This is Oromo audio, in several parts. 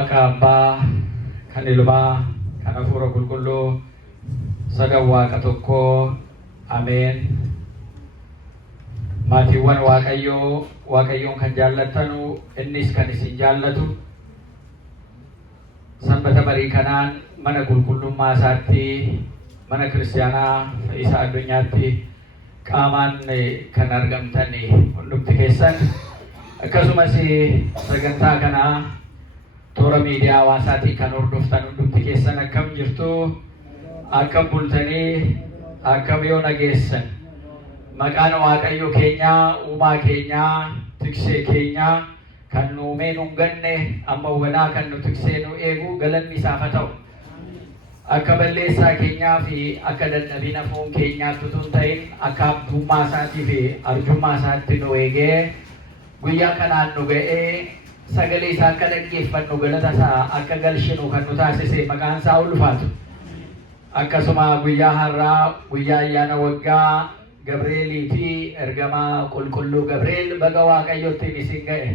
Makaba kanilma kanafura kulkullu sagawa katoko amen. Maatiiwwan waaqayyoon kan jaallatanu innis kan isin jaallatu sanbata barii kanaan mana qulqullummaa isaatti mana kiristaanaa isa addunyaatti qaamaan kan argamtan hundumti keessan akkasumas sagantaa kana toora miidiyaa hawaasaatiin kan hordoftan hundumti keessan akkam jirtu akkam bultanii akkam yoo nageessan maqaan waaqayyo keenyaa uumaa keenyaa tiksee keenyaa kan nuumee nun ganne amma hubanaa kan nu tiksee nu eegu galanni isaaf haa ta'u. Akka balleessaa keenyaa fi akka dadhabina foon keenyaatti utuu hin ta'in akka abbummaa isaatii fi arjummaa isaatti nu eegee guyyaa kanaan nu ga'ee sagalee isaa akka dhaggeeffannu galata isaa akka galchinu kan nu taasise maqaan isaa ulfaatu. Akkasuma guyyaa har'aa guyyaa ayyaana waggaa Gabreelii fi ergamaa qulqulluu Gabreel baga waaqayyootti isin ga'e.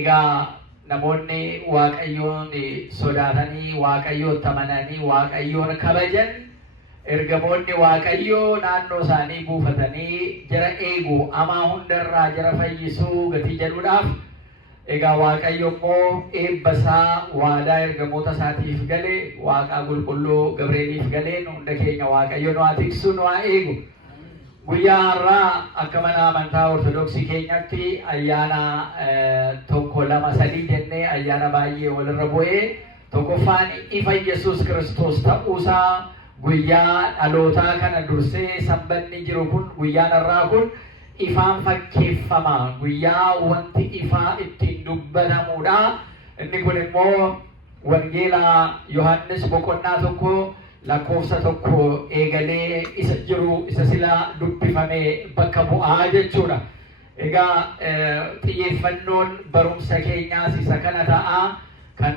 Egaa namoonni waaqayyoon sodaatanii waaqayyoon amananii waaqayyoon kabajan ergamoonni waaqayyoo naannoo isaanii buufatanii jara eegu amaa hundarraa jara fayyisuu gatii jedhuudhaaf egaa waaqayyo immoo eebba isaa waadaa ergamoota isaatiif gale waaqaa qulqulluu Gabreeliif galeen hunda keenya waaqayyo nu haa tiksu nu haa eegu. Guyyaa har'aa akka mana amantaa ortodoksii keenyatti ayyaana tokko lama sadii jennee ayyaana baay'ee walirra bu'ee tokkoffaan ifa Yesuus Kiristoos ta'uusaa guyyaa dhalootaa kana dursee sanbanni jiru kun guyyaan har'aa kun ifaan fakkeeffama guyyaa wanti ifaa ittiin dubbatamuudha. Inni kun immoo wangeela Yohaannis boqonnaa tokko lakkoofsa tokko eegalee isa jiru isa sila dubbifame bakka bu'aa jechuudha. Egaa xiyyeeffannoon barumsa keenyaas isa kana ta'a kan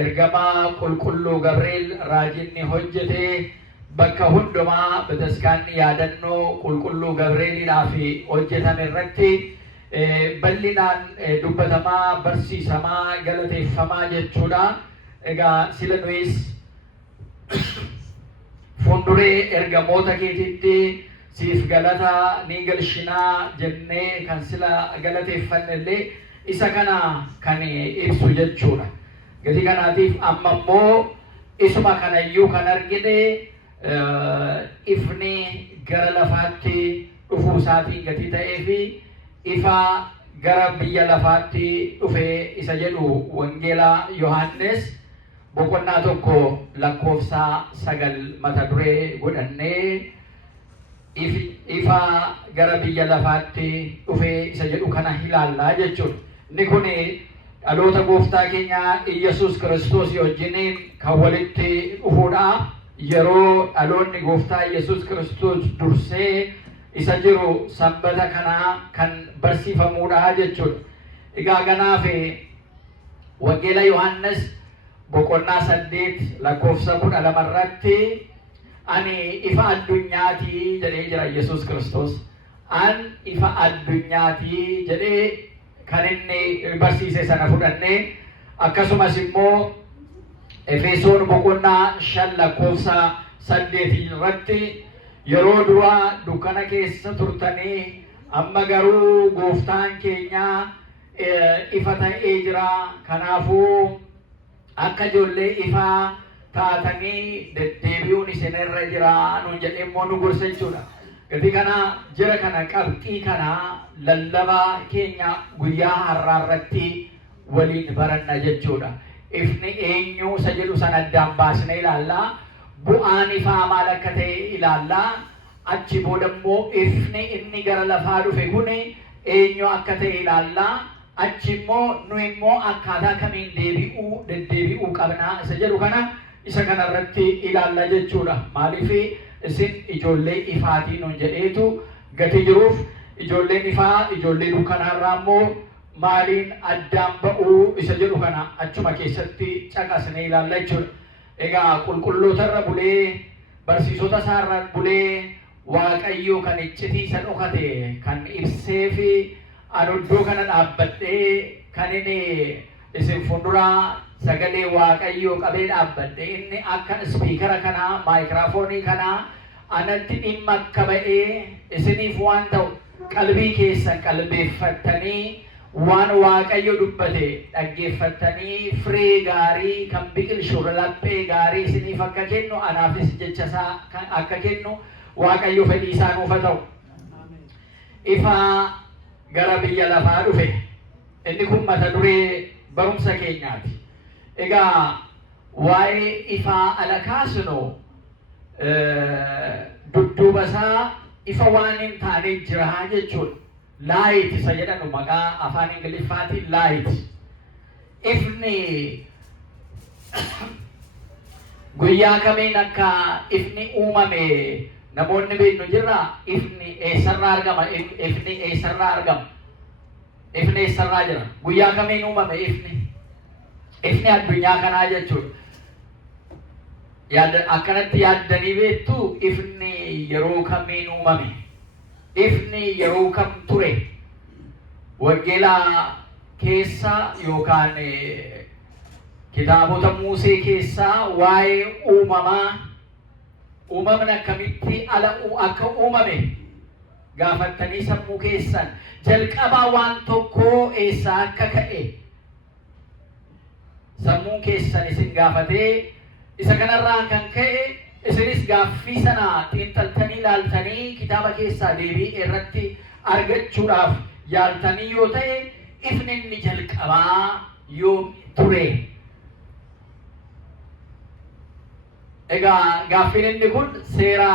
ergamaa qulqulluu Gabreel raajinni hojjete bakka hundumaa bataskaanni yaadannoo qulqulluu Gabreeliidhaaf hojjetame irratti bal'inaan dubbatamaa barsiisamaa galateeffamaa jechuudha. Egaa sila nuyis fuulduree ergamoota keetitti siif galata ni galshinaa jennee kan sila galateeffanne illee isa kana kan ibsu jechuudha. Gatii kanaatiif amma immoo isuma kanayyuu kan argine ifni gara lafaatti dhufuu isaatiin gatii ta'ee fi ifa gara biyya lafaatti dhufe isa jedhu wangeela Yohaannis boqonnaa tokko lakkoofsa 9 mata duree godhannee ifa gara biyya lafaatti dhufe isa jedhu kana ilaallaa jechuudha. Inni kun dhaloota gooftaa keenya Yesuus Kiristoos wajjiniin kan walitti dhufuudha. Yeroo dhaloonni gooftaa Yesuus Kiristoos dursee isa jiru sanbata kanaa kan barsiifamuudha jechuudha. Egaa kanaaf wangeela Yohaannis boqonnaa 8 lakkoofsa 12 irratti ani ifa addunyaati jedhee jira Yesuus Kiristoos. An ifa addunyaati jedhee kan inni barsiise sana fudhannee akkasumas immoo Efesoon boqonnaa 5 lakkoofsa 8 irratti yeroo duraa dukkana keessa turtanii amma garuu gooftaan keenya ifa ta'ee jira. Kanaafuu akka ijoollee ifaa taatanii deddeebi'uun isinirra jira nuun jedhee immoo nu gorsa jechuudha. Gatii kana jira kana qabxii kana lallabaa keenya guyyaa har'aa irratti waliin baranna jechuudha. Ifni eenyu isa jedhu san addaan baasnee ilaallaa. Bu'aan ifaa maal akka ta'e ilaallaa. Achi booda immoo ifni inni gara lafaa dhufe kun eenyu akka ta'e ilaallaa. Achi immoo nu immoo akkaataa kamiin deddeebi'uu qabnaa isa jedhu kana isa kana irratti ilaalla jechuudha. Maaliif isin ijoollee ifaatii nuun jedheetu gati jiruuf ijoolleen ifaa ijoollee dukkanaarraa immoo maaliin addaan ba'uu isa jedhu kana achuma keessatti caqasnee ilaalla jechuudha. Egaa qulqullootarra bulee barsiisota isaarra bulee waaqayyo kan iccitiisa dhokate kan ibsee fi an iddoo kana dhaabbadhee kan inni isin fuulduraa sagalee waaqayyoo qabee dhaabbadhe inni akka ispiikara kanaa maayikiraafoonii kanaa anatti dhimma akka ba'ee isiniif waan ta'u qalbii keessan qalbeeffattanii waan waaqayyo dubbate dhaggeeffattanii firee gaarii kan biqilchu laphee gaarii isiniif akka kennu anaafis jecha isaa akka kennu waaqayyo fedhii isaa nuuf haa ta'u. Ifa gara biyya lafaa dhufe inni kun mata duree barumsa keenyaati. Egaa waa'ee ifaa ala kaasnu dudduuba isaa ifa waan hin taane jira jechuudha. Light isa jedhamu maqaa afaan Ingiliffaatiin light. Ifni guyyaa kamiin akka ifni uumame namoonni beeknu jirra. Ifni eessarraa argama? Ifni eessarraa argama? Ifni eessarraa jira? Guyyaa kamiin uumame ifni? Ifni addunyaa kanaa jechuudha. Akkanatti yaaddanii beektu ifni yeroo kamiin uumame? Ifni yeroo kam ture? Wangeelaa keessa yookaan kitaabota Musee keessaa waa'ee uumamni akkamitti akka uumame gaafattanii sammuu keessan jalqabaa waan tokkoo eessaa akka ka'e sammuun keessan isin gaafatee isa kanarraa kan ka'e isinis gaaffii sana xiinxaltanii ilaaltanii kitaaba keessaa deebii irratti argachuudhaaf yaaltanii yoo ta'e ifni inni jalqabaa yoo ture. Egaa gaaffiin inni kun seera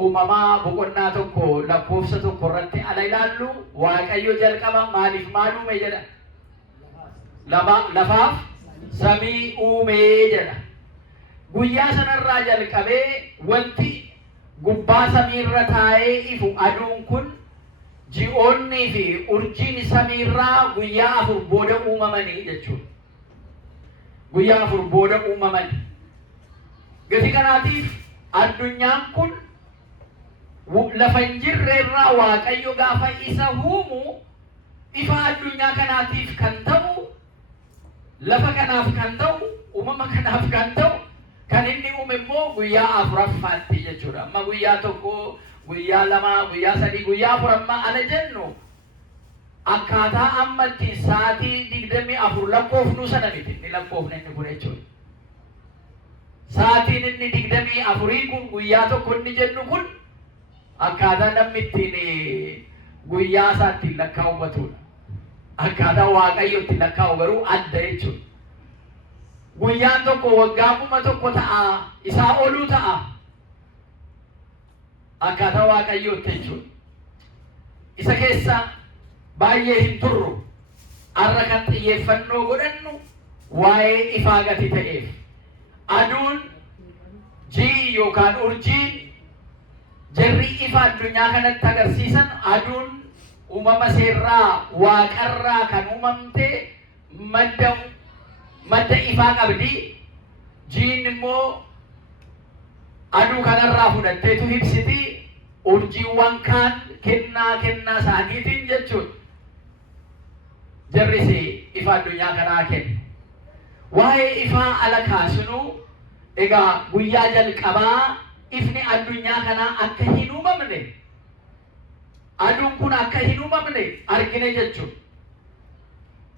uumamaa boqonnaa tokko lakkoofsa tokko irratti ala ilaallu waaqayyo jalqaba maaliif maal uume jedha? Lafaaf samii uumee jedha. Guyyaa sanarraa jalqabee wanti gubbaa samiirra taa'ee ifu aduun kun ji'oonnii fi urjiin samiirraa guyyaa 4 booda uumamanii jechuudha. Guyyaa 4 booda uumamanii. Gati kanaatiif addunyaan kun lafa hin jirreerraa waaqayyo gaafa isa uumu ifa addunyaa kanaatiif kan ta'u, lafa kanaaf kan ta'u, uumama kanaaf kan ta'u, kan inni uume immoo guyyaa 4ffaatti jechuudha. Amma guyyaa tokko, guyyaa 2, guyyaa 3, guyyaa 4 amma ana jennu akkaataa ammatti sa'aatii 24 lakkoofnu sana miti inni lakkoofne inni kun jechuudha. Sa'aatiin inni 24 kun guyyaa tokko inni jennu kun akkaataa namni ittiin guyyaa isaatti lakkaa'ubatudha. Akkaataa waaqayyo itti lakkaa'u garuu adda jechuudha. Guyyaan tokko waggaa 1000 ta'a, isaa oluu ta'a. Akkaataa waaqayyo itti jechuudha. Isa keessa baay'ee hin turru. Har'a kan xiyyeeffannoo godhannu waa'ee ifaa gati ta'eef. Aduun ji'i yookaan urjiin jarri ifa addunyaa kanatti agarsiisan aduun uumama seerraa waaqarraa kan uumamte madda ifaa qabdi. Jiin immoo aduu kanarraa fudhatteetu ibsiti. Urjiiwwan kaan kennaa isaaniitiin jechuudha. Jarris ifa addunyaa kanaa kenna. Waa'ee ifaa ala kaasnu egaa guyyaa jalqabaa ifni addunyaa kanaa akka hin uumamne, aduun kun akka hin uumamne argine jechuudha.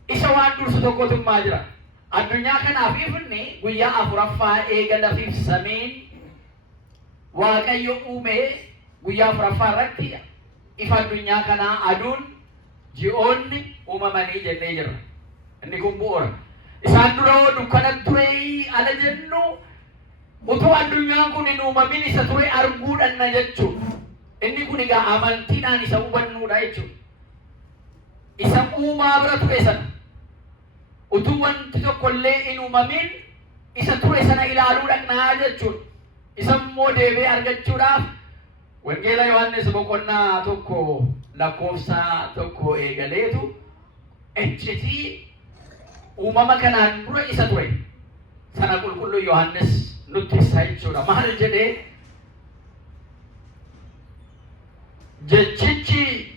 Isa waan dursu tokkotummaa jira. Addunyaa kanaaf ifni guyyaa 4ffaa eega lafiif samiin waaqayyo uume guyyaa 4ffaa irratti ifa addunyaa kanaa aduun ji'oonni uumamanii jennee jirra. Inni kun bu'uura. Isaan dura dukkana ture ala jennu utuu addunyaan kun hin uumamin isa ture arguudhanna jechuudha. Inni kun egaa amantiidhaan isa hubannuudha jechuudha. Isa uumaa bira ture sana utuu wanti tokkollee hin uumamin isa ture sana ilaaluu dhaqnaa jechuudha. Isa immoo deebee argachuudhaaf wangeela Yohaannis boqonnaa 1 lakkoofsa 1 eegaleetu iccitii uumama kanaan dura isa ture sana qulqulluu Yohaannis nutti ibsa jechuudha. Maal jedhee jechichi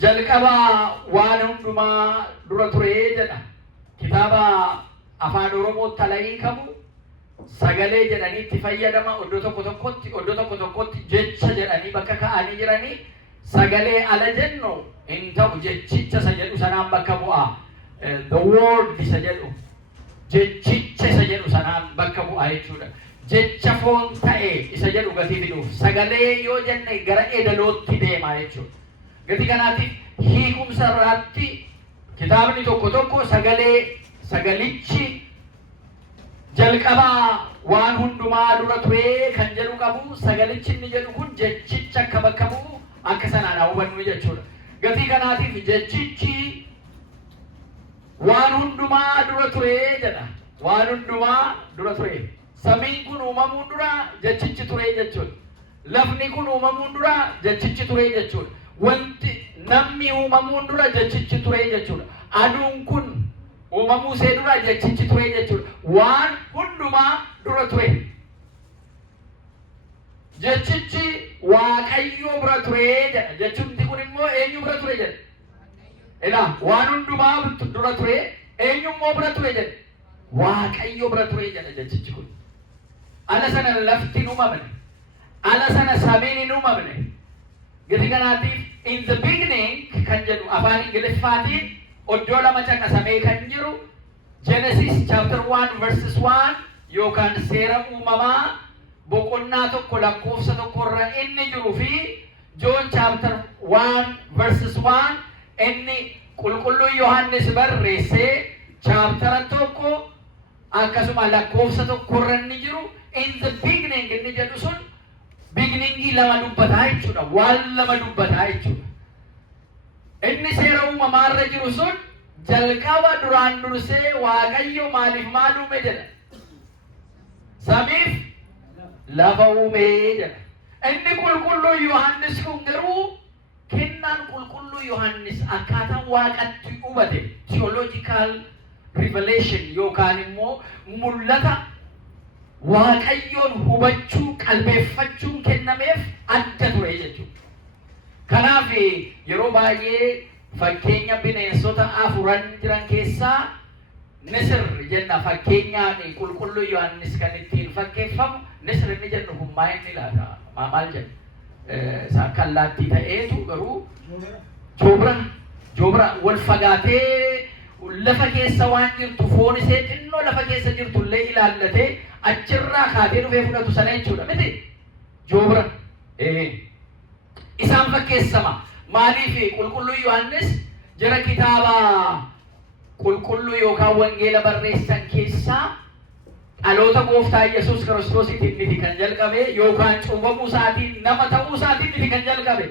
jalqabaa waan hundumaa dura ture jedha. kitaaba afaan Oromoo tala'ii kamu sagalee jedhanii itti fayyadama oddoo tokko tokkotti jecha jedhanii bakka ka'anii jiranii sagalee ala jennu hin ta'u jechicha isa jedhu sanaan bakka bu'a. The word isa jedhu jechicha isa jedhu sanaan bakka bu'a jechuudha. Jecha foon ta'e isa jedhu gatii fiduuf sagalee yoo jenne gara edalootti deema jechuudha. Gatii kanaatiif hiikumsa irraatti kitaabni tokko sagalichi jalqabaa waan hundumaa dura ture kan jedhu qabu sagalichi inni jedhu kun jechicha akka bakka bu'u akka sanaan hubannu jechuudha. Gatii kanaatiif jechichi waan hundumaa dura ture jedha. Waan hundumaa dura ture. Samiin kun uumamuun dura jechichi ture jechuudha. Lafni kun uumamuun dura jechichi ture jechuudha. Wanti namni uumamuun dura jechichi ture jechuudha. Aduun kun uumamuu see dura jechichi ture jechuudha. Waan hundumaa dura ture. Jechichi Waaqayyo bira ture jedha. Jechuun kun immoo eenyu bira ture jedha. Ilaa waan hundumaa dura ture eenyummoo bira ture jedha. Waaqayyo bira ture jedha jechichi kun. Ala sana lafti hin uumamne. Ala sana samiin hin uumamne. Gatii kanaatiif in the beginning kan jedhu afaan Ingiliffaatiin oddoo lama caqasamee kan jiru Genesis chapter 1 verses 1 yookaan seera uumamaa boqonnaa tokko lakkoofsa tokko irra inni jiruu fi John chapter 1 verses 1 inni qulqulluu Yohaannis barreessee chaptera tokko akkasuma lakkoofsa tokko irra inni jiru in the beginning inni jedhu sun beginningii lama dubbataa jechuudha. Waan lama dubbataa jechuudha. Inni seera uumamaa irra jiru sun jalqaba duraan dursee Waaqayyo maaliif maal uume jedha. Samiif lafa uume jedha. Inni qulqulluu Yohaannis kun garuu kennaan qulqulluu Yohaannis akkaataa Waaqatti hubate theological revelation yookaan immoo mul'ata Waaqayyoon hubachuu qalbeeffachuun kennameef adda ture jechuudha. Kanaaf yeroo baay'ee fakkeenya bineensota afuran jiran keessaa Nisr jenna fakkeenyaan qulqulluu Yohaannis kan ittiin fakkeeffamu Nisr inni jennu kun maal inni laata? Maal jenna? Kallaattii ta'eetu garuu joobira wal fagaatee lafa keessa waan jirtu foon isee xinnoo lafa keessa jirtu illee ilaallatee achirraa kaatee dhufee fudhatu sana jechuudha miti joobira isaan fakkeessama. Maaliif qulqulluu Yohaannis jara kitaaba qulqulluu yookaan wangeela barreessan keessaa dhaloota gooftaa Yesuus Kiristoosiitiin miti kan jalqabe yookaan cuuphamuu isaatiin nama ta'uu isaatiin miti kan jalqabe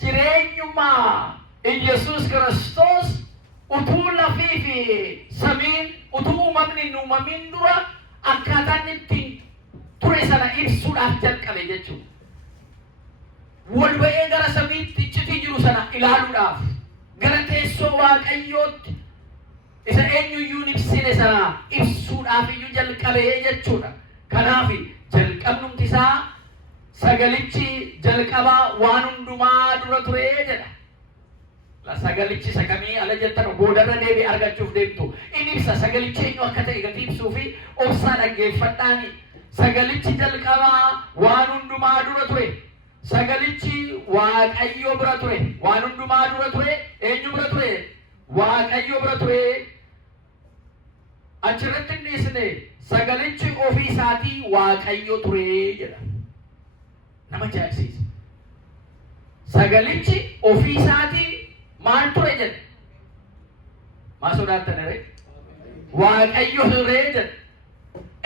jireenyummaa Yesuus Kiristoos utuu lafii fi samiin utuu uumamni hin uumamin dura akkaataan ittiin ture sana ibsuudhaaf jalqabe jechuudha. Wal ba'ee gara samiitti iccitii jiru sana ilaaluudhaaf gara teessoo Waaqayyootti isa eenyuyyuu ibsine sana ibsuudhaaf iyyuu jalqabee jechuudha. Kanaaf jalqabnumti isaa sagalichi jalqabaa waan hundumaa dura ture jedha. La sagalichi sakamii ala jettan boodarra deebii argachuuf deemtu. Inni ibsa sagalichi eenyu akka ta'e gadi ibsuu fi obsaa dhaggeeffadhaani. Sagalichi jalqabaa waan hundumaa dura ture. Sagalichi Waaqayyo bira ture. Waan hundumaa dura ture. Eenyu bira ture? Waaqayyo bira ture. Achirratti inni isne sagalichi ofii isaatii Waaqayyo ture jedha. Nama ajaa'ibsiisa. Sagalichi ofii isaatii maal ture jedha? Maa sodaattan ere? Waaqayyo ture jedha.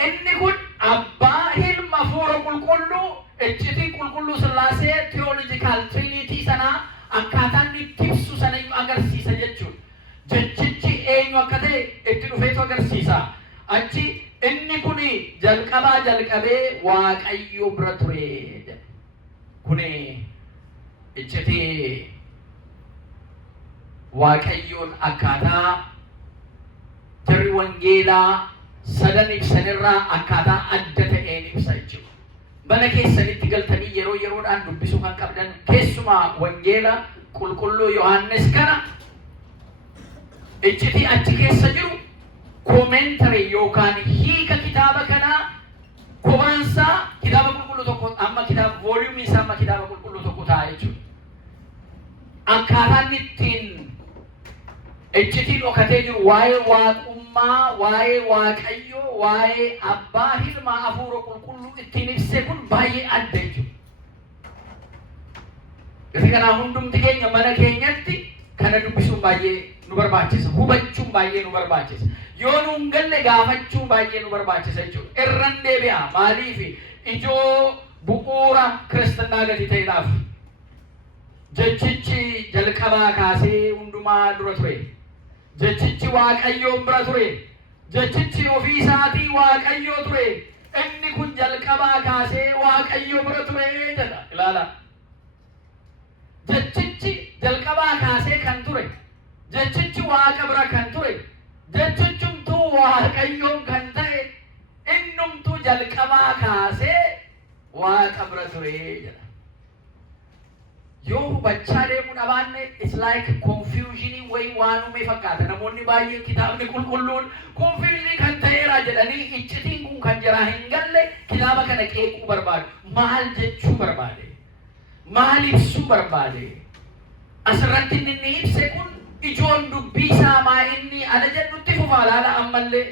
Inni kun abbaa ilma hafuura qulqulluu iccitii qulqulluu Sillaasee theological trinity sana akkaataan itti ibsu sana agarsiisa jechuudha. Jechichi eenyu akka ta'e itti dhufeetu agarsiisa. Achi inni kun jalqabee Waaqayyo bira ture jedha. Kuni iccitii Waaqayyoon akkaataa jarri wangeelaa sadan ibsanirraa akkaataa adda ta'een ibsa jechuudha. Mana keessanitti galtanii yeroodhaan dubbisuu kan qabdan keessumaa wangeela qulqulluu Yohaannis kana iccitii achi keessa jiru commentary yookaan hiika kitaaba kanaa kobaansaa kitaaba qulqulluu tokko amma kitaaba volume isaa amma kitaaba qulqulluu tokko ta'a jechuudha. Akkaataan ittiin iccitii dhokatee jiru waa'ee waaqummaa, waa'ee waaqayyoo, waa'ee abbaa hirmaa hafuura qulqulluu ittiin ibsee kun baay'ee adda jechuudha. Gatii kanaa hundumti keenya mana keenyatti kana dubbisuun baay'ee nu barbaachisa. Hubachuun baay'ee nu barbaachisa. Yoo nu hin galle gaafachuun baay'ee nu barbaachisa jechuudha. Irran deebi'a. Maaliif ijoo bu'uura kiristaanaa gadi ta'eedhaaf jechichi jalqabaa kaasee hundumaa dura ture. Jechichi waaqayyoon bira ture. Jechichi ofii isaatii waaqayyoo ture. Inni kun jalqabaa kaasee waaqayyoo bira ture jedha. Ilaala. Jechichi jalqabaa kaasee kan ture. Jechichi waaqa bira kan ture. Jechichumtuu waaqayyoon kan ta'e innumtuu jalqabaa kaasee waaqa bira ture jedha. Yoo hubachaa deemuu dhabaanne it's like confusion way waan uume fakkaata. Namoonni baay'een kitaabni qulqulluun confusion kan ta'eera jedhanii iccitiin kun kan jiraa hin galle kitaaba kana qeequu barbaadu. Maal jechuu barbaade? Maal ibsuu barbaade? Asirratti inni ibse kun ijoon dubbii isaa maa inni ana jedhutti fufaa laala ammallee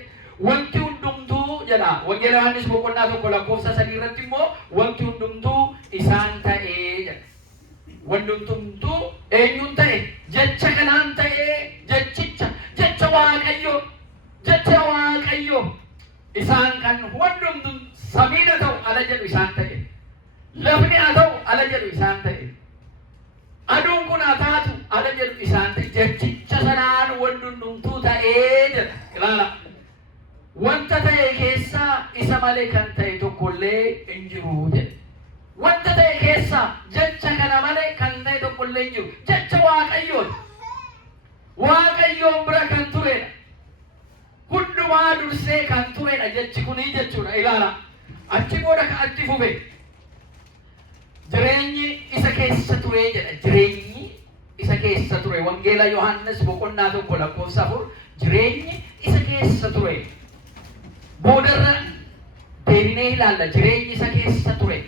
wanti hundumtuu jedha. Wangeela Yohaannis boqonnaa 1:3 irratti immoo wanti hundumtuu isaan ta'ee jedha. Wanti hundumtuu eenyuun ta'e? Jecha kanaan ta'ee jechicha jecha waaqayyoo isaan kan hundumtuu samiin haa ta'u ala jedhu isaan ta'e. Lafni haa ta'u ala jedhu isaan ta'e. Aduun kun haa taatu ala jedhu isaan ta'e. Jechicha sanaan wanti hundumtuu ta'ee jedha. Ilaala. Wanta ta'e keessaa isa malee kan ta'e tokkollee hin jiru jedha. Wanta ta'e keessaa jecha kana malee kan ta'e tokkollee hin jiru. Jecha waaqayyooti. Waaqayyoon bira kan turedha. Hundumaa dursee kan turedha jechi kunii jechuudha. Ilaala. Achi booda ka'atti fufe. Jireenyi isa keessa ture jedha. Jireenyi isa keessa ture. Wangeela Yohaannis boqonnaa 1:4 jireenyi isa keessa ture. Boodarra deebinee ilaalla. Jireenyi isa keessa ture.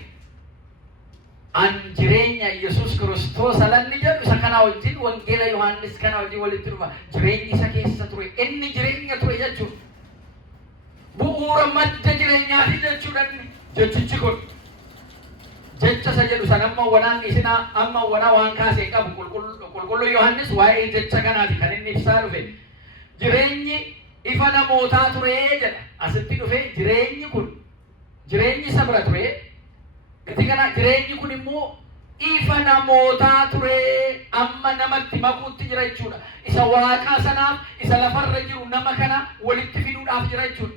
An jireenya Yesuus Kiristoos alanni jedhu isa kana wajjin wangeela Yohaannis kana wajjin walitti dhufa. Jireenyi isa keessa ture. Inni jireenya ture jechuudha. Bu'uura madda jireenyaati jechuudha jechichi kun. Jecha isa jedhu san amma wanaan isinaa amma wana waan kaasee qabu qulqulluu Yohaannis waa'ee jecha kanaati kan inni ibsaa dhufe. Jireenyi ifa namootaa ture jedha. Asitti dhufe jireenyi kun jireenyi isa bira ture. Gatii kana jireenyi kun immoo ifa namootaa ture. Amma namatti makuutti jira jechuudha. Isa waaqaa sanaaf isa lafarra jiru nama kana walitti fiduudhaaf jira jechuudha.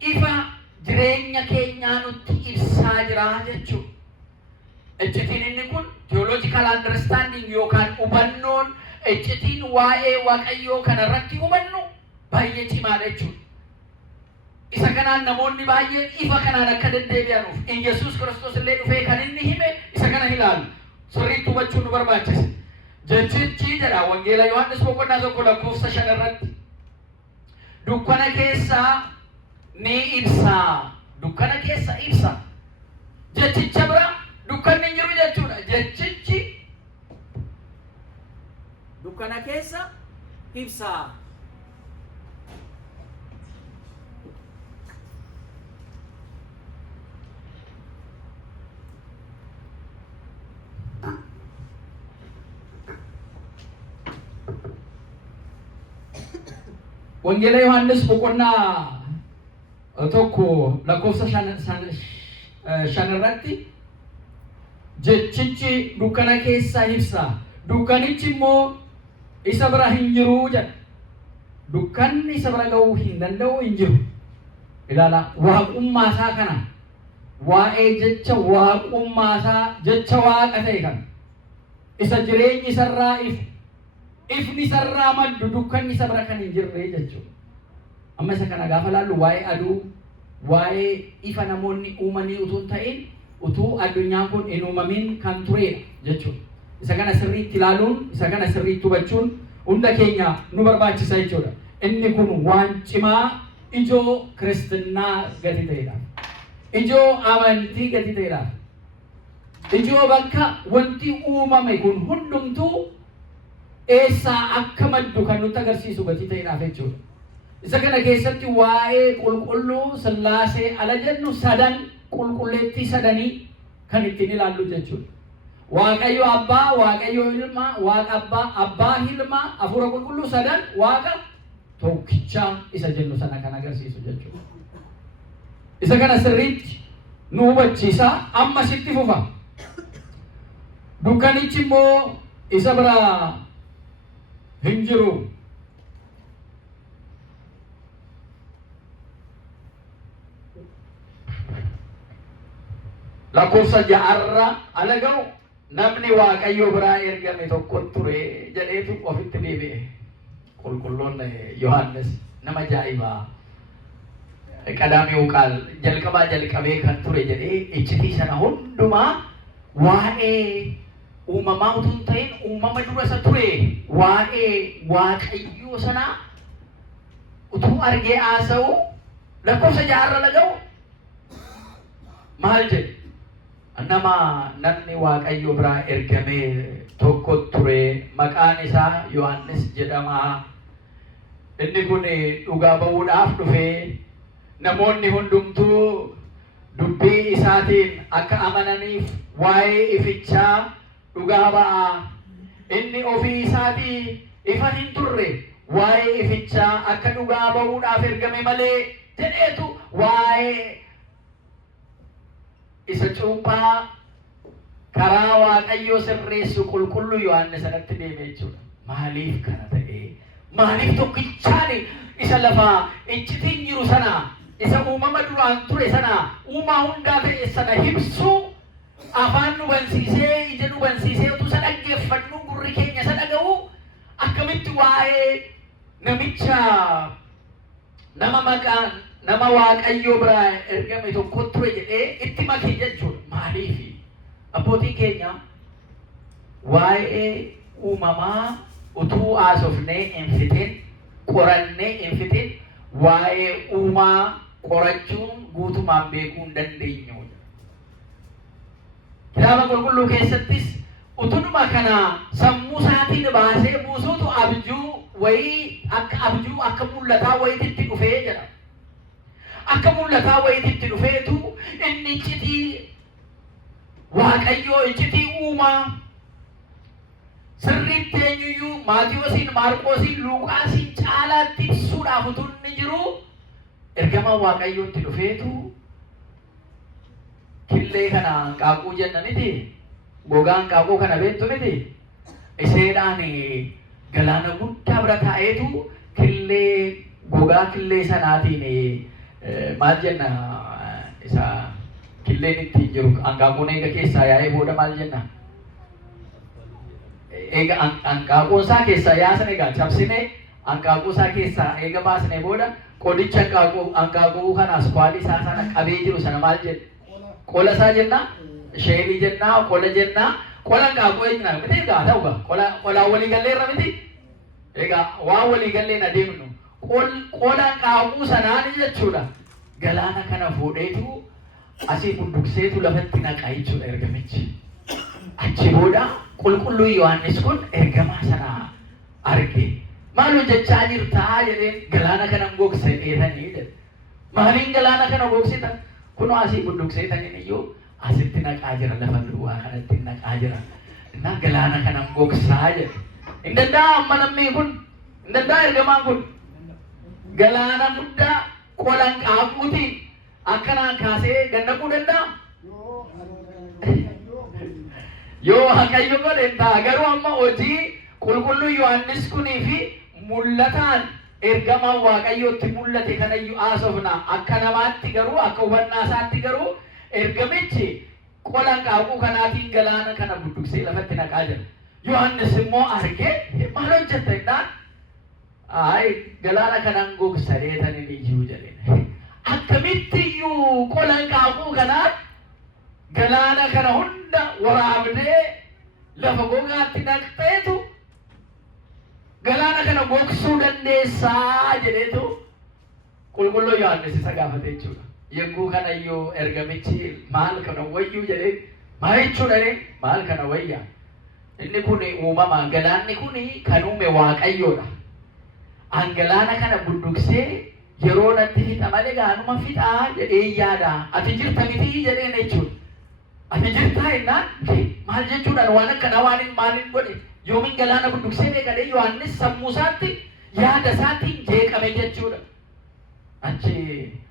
Ifa jireenya keenyaa nutti ibsaa jira jechuudha. Iccitiin inni kun theological understanding yookaan hubannoon iccitiin waa'ee waaqayyoo kanarratti hubannu baay'ee cimaadha jechuudha. Isa kanaan namoonni baay'een ifa kanaan akka deddeebi'anuuf Yesuus Kiristoos illee dhufee kan inni hime isa kana ilaalu. Sirriitti hubachuun nu barbaachisa. Jechichi jedha Wangeela Yohaannis boqonnaa 1:5 irratti. Dukkana keessaa ni ibsa. Dukkana keessa ibsa. Jechicha bira dukkanni hin jiru jechuudha. Jechichi dukkana keessa ibsa. Wangeela Yohaannis boqonnaa 1:5 irratti jechichi dukkana keessa ibsa. Dukkanichi immoo isa bira hin jiru jedha. Dukkanni isa bira ga'uu hin danda'u hin jiru. Ilaala waaqummaa isaa kana waa'ee jecha waaqummaa isaa jecha waaqa ta'e kana isa jireenyi isarraa ifni isarraa maddu dukkanni isa bira kan hin jirre jechuudha. Amma isa kana gaafa laallu waa'ee aduu waa'ee ifa namoonni uumanii utuu hin ta'in utuu addunyaan kun hin uumamin kan turedha jechuudha. Isa kana sirriitti ilaaluun isa kana sirriitti hubachuun hunda keenya nu barbaachisa jechuudha. Inni kun waan cimaa ijoo Kiristinnaa gadi ta'edha. Ijoo amantii gadi ta'edha. Ijoo bakka wanti uumame kun hundumtuu eessaa akka maddu kan nutti agarsiisu gadi ta'edhaaf jechuudha. Isa kana keessatti waa'ee qulqulluu Sillaasee ala jennu sadan qulqulleettii sadanii kan ittiin ilaallu jechuudha. Waaqayyo Abbaa, Waaqayyo Ilma, Waaqa Abbaa Ilma, Hafuura Qulqulluu sadan Waaqa tokkicha isa jennu sana kan agarsiisu jechuudha. Isa kana sirriitti nu hubachiisa. Amma sitti fufa. Dukkanichi immoo isa bira hin jiru. Lakkoofsa 6 ala gahu namni Waaqayyo biraa ergame tokko ture jedheetu ofitti deebi'e. Qulqulloonni Yohaannis nama ajaa'ibaa. Qadaami'uu qaal jalqabee kan ture jedhee iccitii sana hundumaa waa'ee uumamaa utuu hin ta'in uumama dura isa ture waa'ee Waaqayyoo sanaa utuu argee haasa'u lakkoofsa 6 ala gahu maal jedhe? Namni Waaqayyo biraa ergame tokko ture maqaan isaa Yohaannis jedhama. Inni kun dhugaa ba'uudhaaf dhufe namoonni hundumtuu dubbii isaatiin akka amananiif waa'ee ifichaa dhugaa ba'a. Inni ofii isaatii ifa hin turre waa'ee ifichaa akka dhugaa ba'uudhaaf ergame malee jedheetu waa'ee isa cuuphaa karaa Waaqayyoo sirreessu qulqulluu Yohaannis sanatti deeme jechuudha. Maaliif kana ta'e? Maaliif tokkichaan isa lafaa iccitiin jiru sana isa uumama duraan ture sana uumaa hundaa ta'e sana hibsuu afaan nu bansiisee ija nu bansiisee utuu isa dhaggeeffannu gurri keenya isa dhaga'u akkamitti waa'ee namicha nama Waaqayyoo biraa ergame tokko ture jedhee itti makee jechuudha. Maaliif abbootiin keenya waa'ee uumamaa utuu haasofnee hin fixin qorannee hin fixin waa'ee uumaa qorachuun guutumaan beekuu hin dandeenyu. Kitaaba qulqulluu keessattis utuma kana sammuu isaatiin baasee buusuutu abjuu wayii akka mul'ataa wayiitti dhufee jedha. Akka mul'ataa wayiitti dhufeetu inni iccitii Waaqayyoo iccitii uumaa sirriitti eenyuyyuu Maatiyoosiin, Maarqoosiin, Luuqaasiin caalaatti ibsuudhaaf utuu inni jiru ergamaa Waaqayyootti dhufeetu killee kana hanqaaquu jenna miti, gogaa hanqaaquu kana beektu miti, iseedhaan galaana guddaa bira taa'eetu killee gogaa killee sanaatiin maal jenna isa killeen ittiin jiru hanqaaquun eega keessaa yaa'ee booda maal jenna? Eega hanqaaquu isaa keessaa yaasan egaa cabsine hanqaaquu isaa keessaa eega baasne booda qodicha hanqaaquu kanaas kwaalii isaa sana qabee jiru sana maal jenna? Qola isaa jenna, sheelii jenna, qola jenna, qola hanqaaquu jenna miti egaa ta'uga qolaa walii galleerra miti egaa waan walii galleen adeemnu qola hanqaaquu sanaan jechuudha. Galaana kana fuudheetu asii budduqseetu lafatti naqaa jechuudha ergamichi. Achi booda qulqulluu Yohaannis kun ergamaa sana arge. Maal hojjechaa jirtaa jedheen galaana kana gogse dheetanii jedhe. Maaliin galaana kana gogsita? Kunoo asii budduqseetaniin iyyuu asitti naqaa jira lafa duwwaa kanatti naqaa jira. Innaa galaana kana gogsaa jedhe. Hin danda'a amma namni kun, hin danda'a ergamaan kun. Galaana guddaa qola hanqaaquutiin akkanaan kaasee gannaquu danda'a? Yoo Waaqayyo godhe ta'a. Garuu amma hojii qulqulluu Yohaannis kunii fi mul'ataan ergamaan Waaqayyootti mul'ate kanayyuu haasofna. Akka namaatti garuu akka hubannaa isaatti garuu ergamichi qola hanqaaquu kanaatiin galaana kana budduqsee lafatti naqaa jira. Yohaannis immoo argee maal hojjetta jennaan? Galaana kanan gogsa dheetaniin iyyuu jedheen. Akkamitti iyyuu qola hanqaaquu kanaan galaana kana hunda waraabnee lafa gogaatti naqxeetu galaana kana goksuu dandeessaa jedheetu qulqulluu Yohaannis isa gaafate jechuudha. Yogguu kanayyuu ergamichi maal kana wayyuu jedhee maal jechuudha maal kana wayyaa. Inni kun uumama galaanni kun kan uume Waaqayyoodha. Angalaana kana budduksee yeroo natti fixa malee gaanuma fixaa jedhee yaada. Ati jirta miti jedheen jechuudha. Ati jirtaa jennaan maal jechuudhaan waan akkana waan maaliin godhe yoomiin galaana budduksee beekadhee Yohaannis sammuu isaatti yaada isaatiin jeeqame jechuudha. Achi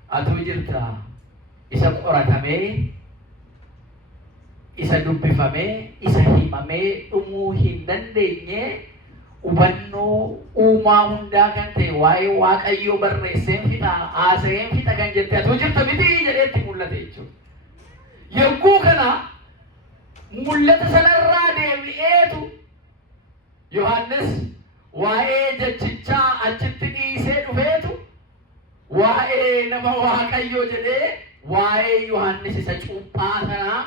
atuu jirta isa qoratamee isa dubbifamee isa himamee dhumuu hin dandeenye hubannoo uumaa hundaa kan ta'e waa'ee Waaqayyoo barreesseen fixa haasa'een fixa kan jette atuu jirta miti jedheetti mul'ate jechuudha. Yogguu kana mul'ata sanarraa deebi'eetu Yohaannis waa'ee jechichaa achitti dhiisee dhufeetu waa'ee nama Waaqayyoo jedhee waa'ee Yohaannis isa cuuphaa sanaa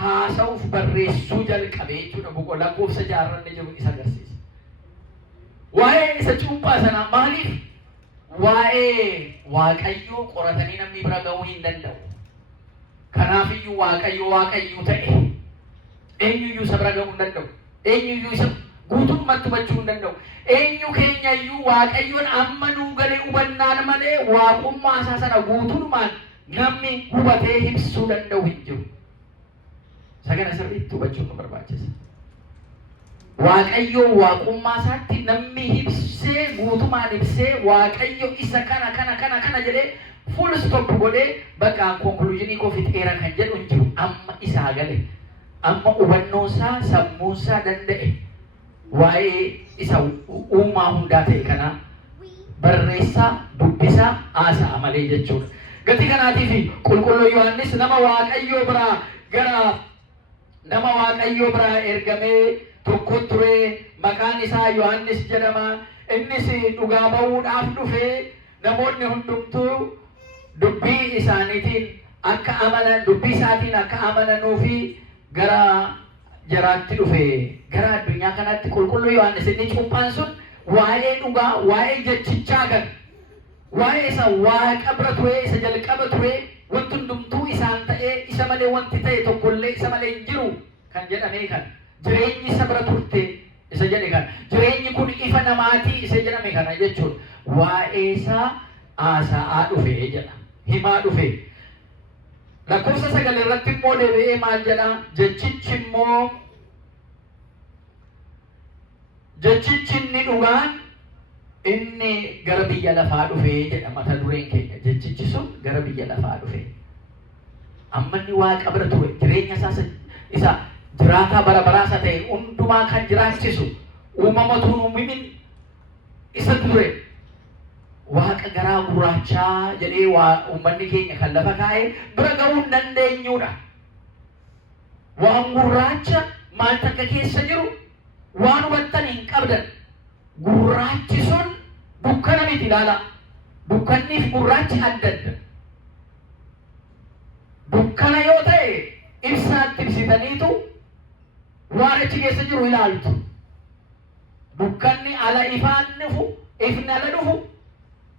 haasa'uuf barreessuu jalqabee jechuudha. Boqonnaa lakkoofsa 6 jiru isa agarsiisa. Waa'ee isa cuuphaa sanaa maaliif? Waa'ee Waaqayyoo qoratanii namni bira ga'uu hin danda'u. Kanaafiyyuu Waaqayyoo ta'e eenyuyyuu isa bira ga'uu hin danda'u. Eenyuyyuu isa guutummaatti hubachuu hin danda'u. Eenyu keenyayyuu Waaqayyoon amma nuu galee hubannaan malee waaqummaa isaa sana guutummaan namni hubatee ibsuu danda'u hin jiru. Sagana sirriitti hubachuun nu barbaachisa. Waaqayyoo waaqummaa isaatti namni ibsee guutumaan ibsee Waaqayyo isa kana jedhee full stop godhee bakka konkuluuzinii koo fixeera kan jedhu hin jiru. Amma isaa gale amma hubannoo isaa sammuu isaa danda'e waa'ee isa uumaa hundaa ta'e kana barreessaa dubbisaa haasa'a malee jechuudha. Gatii kanaatiif qulqulluu Yohaannis nama Waaqayyoo biraa ergamee tokko ture maqaan isaa Yohaannis jedhama. Innis dhugaa ba'uudhaaf dhufee namoonni hundumtuu dubbii isaatiin akka amananuu fi gara jaraatti dhufe gara addunyaa kanatti qulqulluu Yohaannis inni cuuphaan sun waa'ee dhugaa waa'ee jechichaa kan waa'ee isa waaqa bira ture isa jalqaba ture wanti hundumtuu isaan ta'ee isa malee wanti ta'e tokkollee isa malee hin jiru kan jedhamee kan jireenyi isa bira turte isa jedhe kan jireenyi kun ifa namaatii isa jedhame kana jechuudha. Waa'ee isaa haasa'aa dhufe jedha himaa dhufe. Lakkoofsa 9 irratti immoo deebi'ee maal jedha? Jechichi inni dhugaan inni gara biyya lafaa dhufe jedha mata dureen keenya. Jechichi sun gara biyya lafaa dhufe. Amma inni waaqa bira ture jireenya isa jiraataa bara baraasa ta'e hundumaa kan jiraachisu uumamatu uumimin isa ture. Waaqa garaa gurraachaa jedhee uummanni keenya kan lafa kaa'ee bira ga'uu hin dandeenyudha. Waan gurraacha maal takka keessa jiru waan hubattan hin qabdan. Gurraachi sun dukkana miti ilaala. Dukkanniif gurraachi adda adda. Dukkana yoo ta'e ibsaatti ibsitaniitu waan achi keessa jiru ilaaltu. Dukkanni ala ifaan dhufu ifni ala dhufu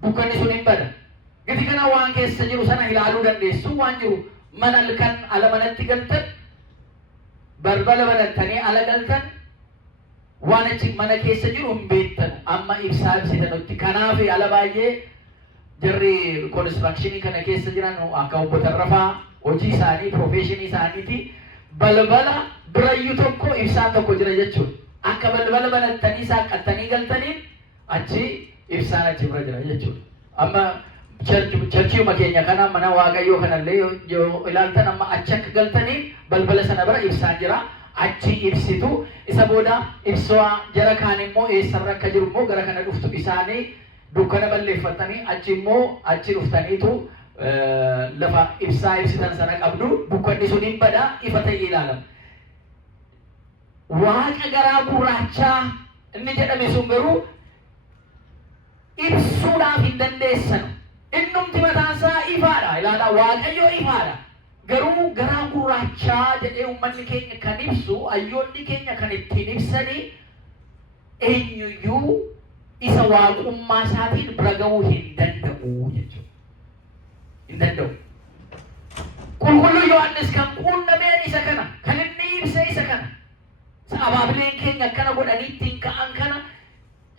dukkanni sun hin bada. Gati kana waan keessa jiru sana ilaaluu dandeessu waan jiru mana halkan ala manatti galtan balbala banattanii ala galtan waan achi mana keessa jiru hin beektan amma ibsaa ibsitanutti. Kanaaf ala baay'ee jarri konistirakshinii kana keessa jiran akka obbo Tarrafaa hojii isaanii profeshinii isaaniiti balbala birayyuu tokko ibsaan tokko jira jechuudha. Akka balbala banattanii saaqattanii galtaniin achi ibsaan achi bira jira jechuudha. Amma cherchiuma keenya kana mana Waaqayyoo kanallee yoo ilaaltan amma achi akka galtanii balbala sana bira ibsaan jira. Achi ibsitu isa booda ibsaa jara kaan immoo eessarra akka jiru immoo gara kana dhuftu isaanii dukkana balleeffatanii achi immoo achi dhuftaniitu lafa ibsaa ibsitan sana qabdu dukkanni sun hin bada ifa ta'ee ilaalama. Waaqa garaa gurraachaa inni jedhame sun garuu ibsuudhaaf hin dandeessan. Innumti mataan isaa ifaadha ilaala Waaqayyoo ifaadha. Garuu garaa gurraachaa jedhee uummanni keenya kan ibsu hayyoonni keenya kan ittiin ibsanii eenyuyyuu isa waaqummaa isaatiin bira ga'uu hin danda'u jechuudha. Hin danda'u. Qulqulluu Yohaannis kan quunnameen isa kana, kan inni ibse isa kana. Abaabileen keenya akkana godhanii ittiin ka'an kana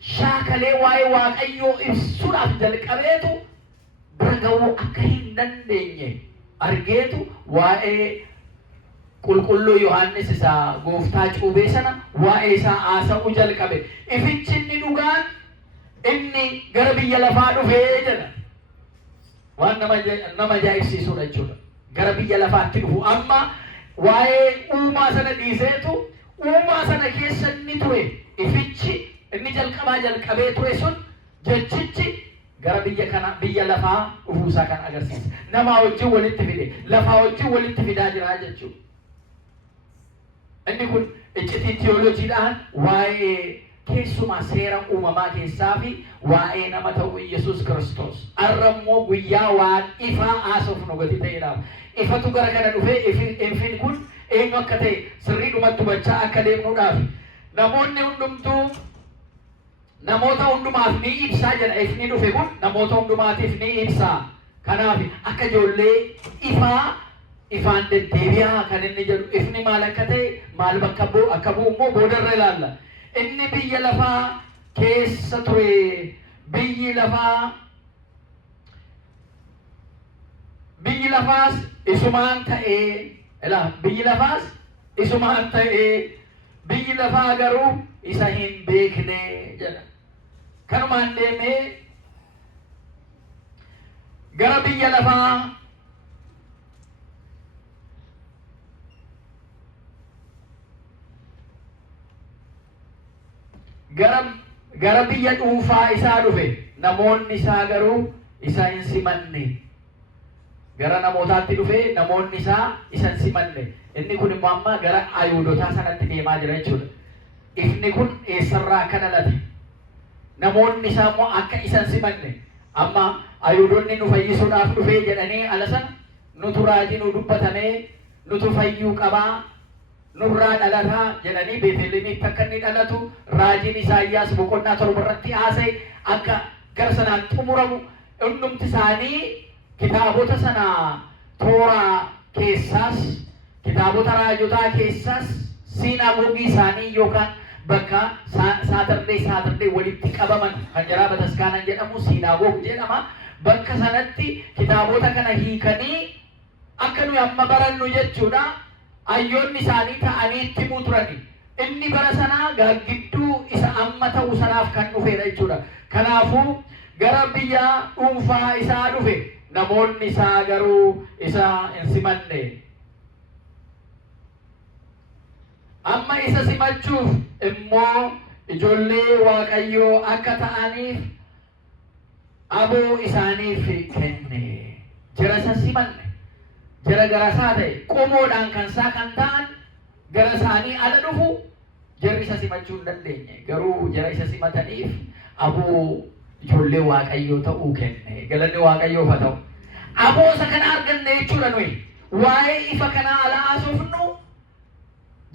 shaakalee waa'ee Waaqayyoo ibsuudhaaf jalqabeetu bira ga'uu akka hin dandeenye argeetu waa'ee qulqulluu Yohaannis isaa gooftaa cuubee sana waa'ee isaa haasa'uu jalqabe. Ifichi inni dhugaan inni gara biyya lafaa dhufee jedha. Waan nama ajaa'ibsiisudha jechuudha. Gara biyya lafaatti dhufu amma waa'ee uumaa sana dhiiseetu uumaa sana keessa inni ture ifichi inni jalqabee ture sun jechichi gara biyya lafaa dhufuusaa kan agarsiisa. Namaa wajjin walitti fide, lafaa wajjin walitti fidaa jira jechuudha. Inni kun iccitii tiyooloojiidhaan waa'ee keessumaa seera uumamaa keessaa fi waa'ee nama ta'uu Yesuus Kiristoos. Arrammoo guyyaa waan ifaa haasofnu gadi ta'edhaaf. Ifatu gara kana dhufee ifin kun eenyu akka ta'e sirriidhumatti hubachaa akka deemnuudhaaf namoonni hundumtuu namoota hundumaaf ni ibsaa jedha. Ifni dhufe kun namoota hundumaatiif ni ibsaa. Kanaaf akka ijoollee ifaan deddeebi'aa kan inni jedhu ifni maal akka ta'e maal bakka akka bu'u immoo boodarra ilaalla. Inni biyya lafaa keessa ture. Biyyi lafaas isumaan ta'ee biyyi lafaas isumaan ta'ee biyyi lafaa garuu isa hin beekne jedha. Kanumaan deemee gara biyya lafaa gara biyya dhuunfaa isaa dhufe. Namoonni isaa garuu isa hin simanne. Gara namootaatti dhufe namoonni isaa isa hin simanne. Inni kun immoo amma gara Ayihudootaa sanatti deemaa jira jechuudha. Ifni kun eessarraa akka dhalate. Namoonni isaa immoo akka isa hin simanne. Amma Ayihudoonni nu fayyisuudhaaf dhufee jedhanii ala sana nutu raajii nu dubbatamee nutu fayyuu qabaa nurraa dhalataa jedhanii Beetelemitti akka inni dhalatu raajiin Isaayyaas boqonnaa 7 irratti haasa'e akka gara sanaan xumuramu hundumti isaanii kitaabota sana Tooraa keessaas kitaabota raajotaa keessaas siinagoogii isaanii yookaan bakka saatardee walitti qabaman kan jaraa bataskaanan jedhamu siinagoog jedhama. Bakka sanatti kitaabota kana hiikanii akka nuyi amma barannu jechuudha. Ayyoonni isaanii ta'anii itti himuu turani. Inni bara sanaa gidduu isa amma ta'u sanaaf kan dhufedha jechuudha. Kanaafuu gara biyya dhuunfaa isaa dhufe. Namoonni isaa garuu isa hin simanne. Amma isa simachuuf immoo ijoollee Waaqayyoo akka ta'aniif aboo isaaniif kenne. Jara isa simanne. Jara garasaa ta'e qomoodhaan kan ta'an gara isaanii ala dhufu jarri isa simachuu hin dandeenye. Garuu jara isa simataniif aboo ijoollee Waaqayyoo ta'uu kenne. Galanni Waaqayyoof haa ta'u. Aboo isa kana arganne jechuudha nuyi. Waa'ee ifa kanaa ala haasofnu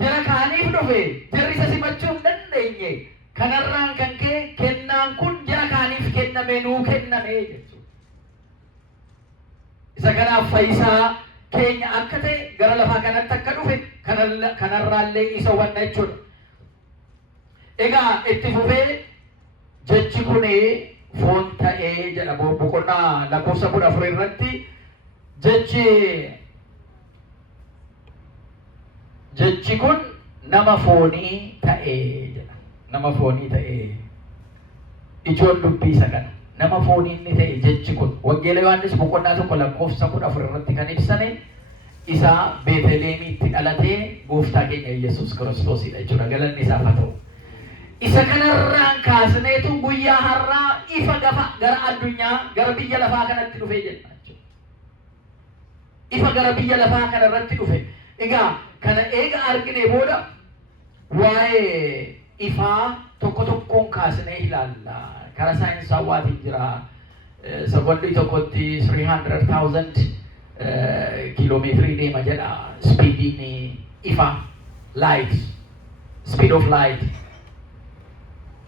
jara kaaniif dhufe jarri isa simachuu hin dandeenye. Kanarraan kan ka'e kennaan kun jara kaaniif kenname nuu kenname jechuudha. Isa kanaaf fayyisaa keenya akka ta'e gara lafaa kanatti akka dhufe kanarraallee isa hubanna jechuudha. Egaa itti fufee jechi kun foon ta'ee jedha boqonnaa lakkoofsa 14 irratti jechi kun nama foonii ta'ee jedha. Nama foonii ta'ee ijoon dubbii isa kana. Nama foonii inni ta'e jechi kun wangeela Yohaannis boqonnaa 1 lakkoofsa 14 irratti kan ibsame isa Beetelemitti dhalatee gooftaa keenya Yesuus Kiristoosidha jechuudha. Galanni isaaf haa ta'u. Isa kanarraan kaasneetu guyyaa har'aa ifa gara addunyaa gara biyya lafaa kanatti dhufee jenna jechuudha. Ifa gara biyya lafaa kanarratti dhufe. Egaa kana eega argine booda waa'ee ifaa tokkoon kaasnee ilaalla. Kara saayinsawaatiin jira. Sekondii tokkotti 300,000 kiiloomeetirii deema jedha. Speediin ifa light, speed of light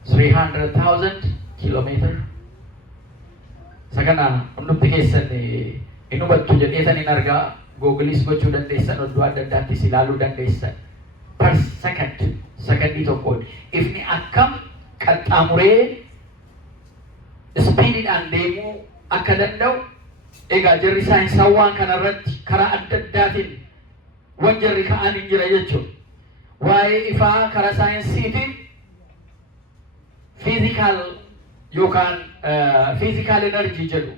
300,000 kilometer. Sakana hundumti keessan inubattu jedheetan hin argaa googilis gochuu dandeessan oddoo adda addaattis ilaaluu dandeessan per second sakandii tokkoon ifni akkam qaxxaamuree ispiidiidhaan deemuu akka danda'u egaa jarri saayinsawwaan kanarratti karaa adda addaatiin wan jarri ka'an hin jira jechuudha. Waa'ee ifaa karaa saayinsiitiin physical yookaan physical energy jedhu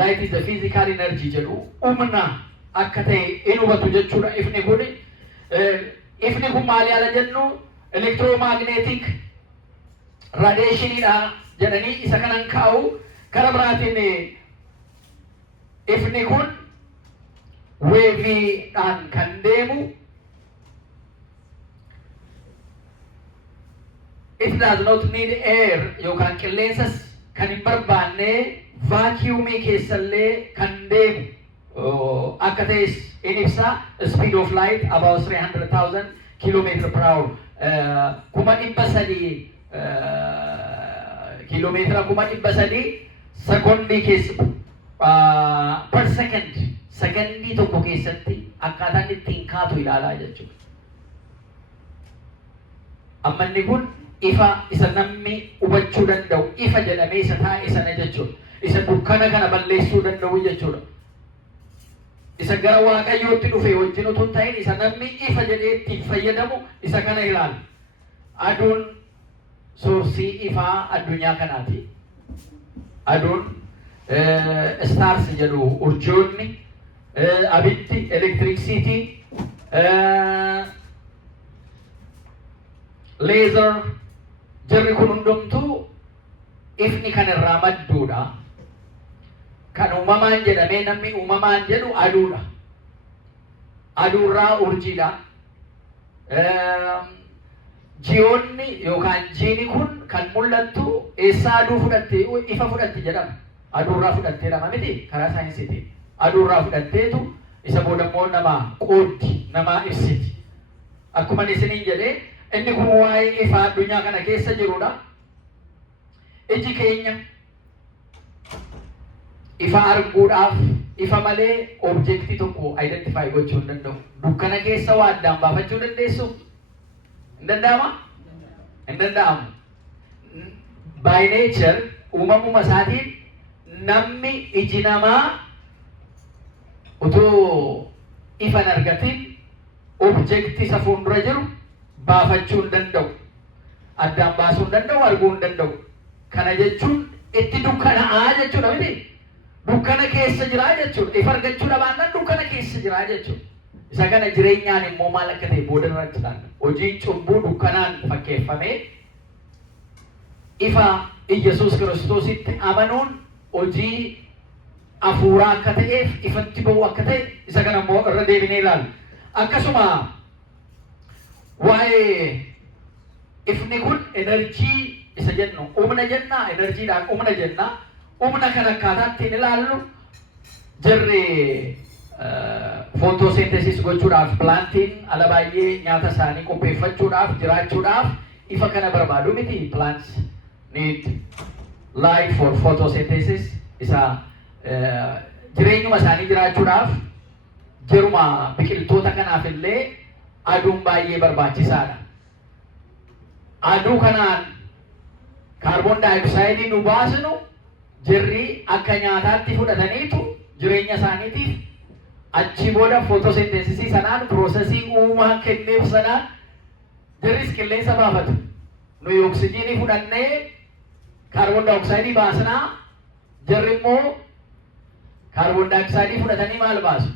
light is the physical energy jedhu humna akka ta'e in hubatu jechuudha. Ifni kun maali ala jennu electromagnetic radiationiidha jedhanii isa kanan kaa'u. Kara biraatiin ifni kun weeviidhaan kan deemu. It does not need air yookaan qilleensas kan hin barbaanne vacuumii keessallee kan deemu akka ta'es in ibsa. Speed of light about 300,000 kilometer per hour. Kuma 300 kilomeetira 300 sekondii keessa per second sekondii tokko keessatti akkaataan ittiin kaatu ilaalaa jechuudha. Amma inni kun ifa isa namni hubachuu danda'u ifa jedhamee isa taa'e sana jechuudha. Isa dukkana kana balleessuu danda'u jechuudha. Isa gara waaqayyootti dhufe wajjin utuu hin ta'in isa namni ifa jedhee ittiin fayyadamu isa kana ilaala. Aduun soorsii ifaa addunyaa kanaati. Aduun stars jedhu urjoonni abiddi electricity laser jarri kun hundumtuu ifni kan irraa madduudha. Kan uumamaan jedhamee namni uumamaan jedhu aduudha. Aduurraa urjiidha. Jiyoonni yookaan jiini kun kan mul'attu eessaa aduu fudhatte ifa fudhatti jedhama. Aduurraa fudhattee jedhama miti karaa saayinsiitiin. Aduurraa fudhatteetu isa boodammoo namaa qooddi namaa ibsiti. Akkuma isiniin jedhee inni kun waa'ee ifa addunyaa kana keessa jirudha. Iji keenya ifa arguudhaaf ifa malee objektii tokko identify gochuu hin danda'u. Dukkana keessa waa addaan baafachuu dandeessu? Hin danda'ama? Hin danda'amu. By nature uumamuma isaatiin namni iji namaa utuu ifa hin argatin objektii isa fuuldura jiru baafachuu hin danda'u. Addaan baasuu hin danda'u, arguu hin danda'u. Kana jechuun itti dukkana'aa jechuudha miti. Dukkana keessa jiraa jechuudha. Ifa argachuu dhabaannaan dukkana keessa jiraa jechuudha. Isa kana jireenyaan immoo maal akka ta'e booda irratti ilaalla. Hojiin cubbuu dukkanaan fakkeeffamee ifa Iyesuus Kiristoositti amanuun hojii hafuuraa akka ta'eef ifatti ba'u akka ta'e isa kana immoo irra deebinee ilaalla. Akkasuma waa'ee ifni kun enerjii isa jennu humna jennaa enerjiidhaan humna jennaa. Humna kan akkaataatti ilaallu jarri photosynthesis gochuudhaaf plantiin ala baay'ee nyaata isaanii qopheeffachuudhaaf jiraachuudhaaf ifa kana barbaadu miti. Plants need light for photosynthesis. Isa jireenyuma isaanii jiraachuudhaaf jiruma biqiltoota kanaaf illee aduun baay'ee barbaachisaadha. Aduu kanaan kaarboon daayoksaayiidii nu baasnu jirri akka nyaataatti fudhataniitu jireenya isaaniitiif achi booda photosynthesis sanaan piroosesii uumaa kenneef sanaan jirris qilleensa baafatu. Nuyi oksijiinii fudhannee kaarboon daayoksaayiidii baasnaa jirri immoo kaarboon daayoksaayiidii fudhatanii maal baasu?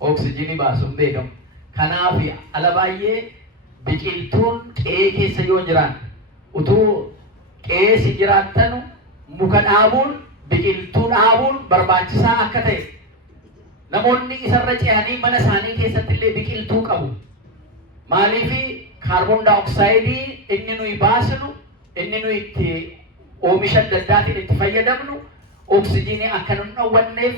Oksijiinii baasu hin beekamu. Kanaaf ala baay'ee biqiltuun qe'ee keessa yoo jiran utuu qe'ee si jiraattanu muka dhaabuun biqiltuu dhaabuun barbaachisaa akka ta'e namoonni isarra ce'anii mana isaanii keessatti illee biqiltuu qabu. Maaliif kaarboon daayoksaayiidii inni nuyi baasnu inni nuyi itti oomisha adda addaatiin itti fayyadamnu oksijiinii akka nun dhowwanneef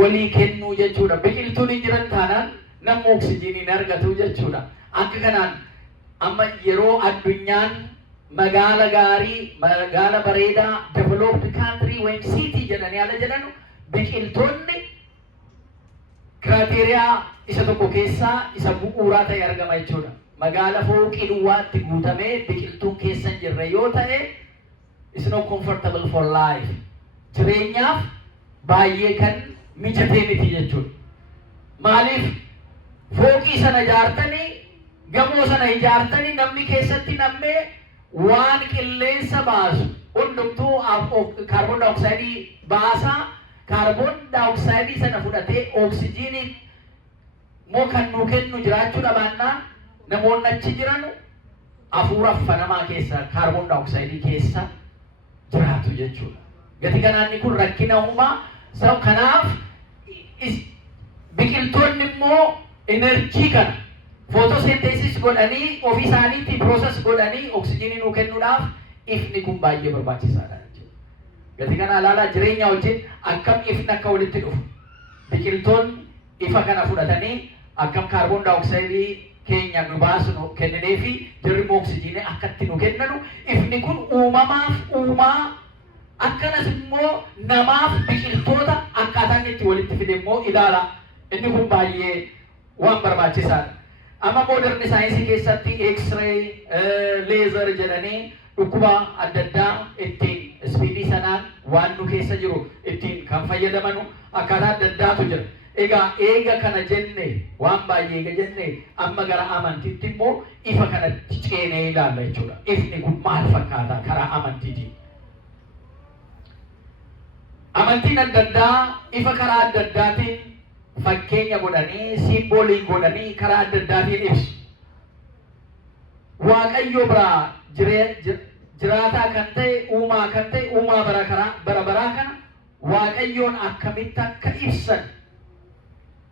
walii kennuu jechuudha. Biqiltuun hin jiran taanaan namni oksijiinii hin argatu jechuudha. Akka kanaan amma yeroo addunyaan magala gaarii, magala bareedaa, developed country when city jedhanii ala jedhanu biqiltoonni kiraateriyaa isa tokko keessaa isa bu'uuraa ta'e argama jechuudha. Magala fooqii duwwaatti guutamee biqiltuun keessa hin jirre yoo ta'e is not comfortable for life. Jireenyaaf baay'ee kan mijatee miti jechuudha. Maaliif fooqii sana ijaartanii gamoo sana ijaartanii namni keessatti nammee waan qilleensa baasu hundumtuu kaarboon daayooksaayidii baasaa. Kaarboon daayooksaayidii sana fudhatee oksijiinii moo kan nuu kennu jiraachuu dhabaannaan namoonni achi jiranu hafuura namaa keessa kaarboon daayooksaayidii keessa jiraatu jechuudha. Gati kanaanni kun rakkina uumaa. Kanaaf biqiltoonni immoo enerjii kana footosenteesis godhanii ofii isaaniitti pirooses godhanii oksijiinii nuu kennuudhaaf ifni kun baay'ee barbaachisaadha. Gati kana ilaalaa jireenya wajjin akkam ifni akka walitti dhufu. Biqiltoonni ifa kana fudhatanii akkam kaarboon daayooksaayidii keenya nu baasu kenninee fi jirri oksijiinii akkatti nu kennanu ifni kun uumamaaf uumaa akkanas immoo namaaf biqiltoota akkaataan itti walitti fide immoo ilaala. Inni kun baay'ee waan barbaachisaadha. Amma mooderni saayinsii keessatti X-ray, laser jedhanii dhukkuba adda addaa ittiin speedii sanaan waan nu keessa jiru ittiin kan fayyadamanu akkaataa adda addaatu jira. Eega kana jenne waan baay'ee eega jenne amma gara amantiitti immoo ifa kanatti ceenee ilaalla jechuudha. Ifni kun maal fakkaata karaa amantiitiin? Amantiin adda addaa ifa karaa adda addaatiin fakkeenya godhanii simboolii godhanii karaa adda addaatiin ibsu. Waaqayyo biraa jiraataa kan ta'e uumaa bara baraa kana waaqayyoon akkamitti akka ibsan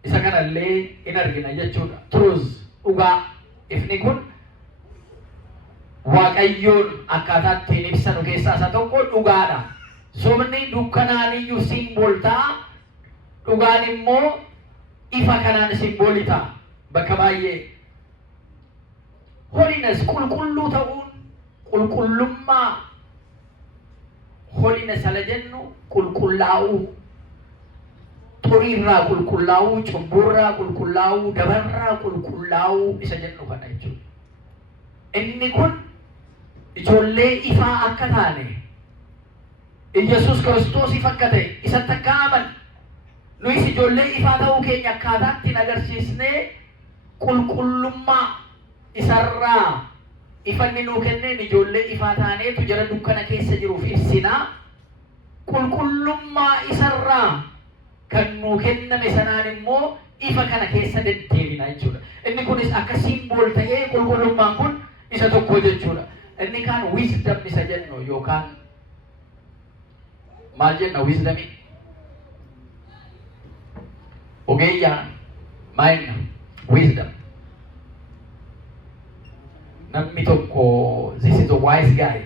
isa kanallee in argina jechuudha. Truth dhugaa ifni kun waaqayyoon akkaataa ittiin ibsanu keessaa isa tokko dhugaadha. Sobni dukkanaaniyyuu simbool ta'a, dhugaan immoo ifa kanaan simboolii ta'a. Bakka baay'ee holiness qulqulluu ta'uun qulqullummaa holiness ala jennu qulqullaa'uu xuriirraa qulqullaa'uu cubburraa qulqullaa'uu dabarraa qulqullaa'uu isa jennu kana jechuudha. Inni kun ijoollee ifaa akka taane Yesuus Kiristoos ifa akka ta'e isatti akka aman nuyis ijoollee ifaa ta'uu keenya akkaataatti agarsiisnee qulqullummaa isarraa ifanni nuu kenneen ijoollee ifaa taaneetu jara dukkana keessa jiruuf ibsinaa. Qulqullummaa isarraa kan nuu kenname sanaan immoo ifa kana keessa deddeebina jechuudha. Inni kunis akka simbool ta'ee qulqullummaan kun isa tokko jechuudha. Inni kaan wisdom isa jennu yookaan maal jenna wisdomii? Ogeeyyaa maayinna wisdom. Namni tokko this is a wise guy.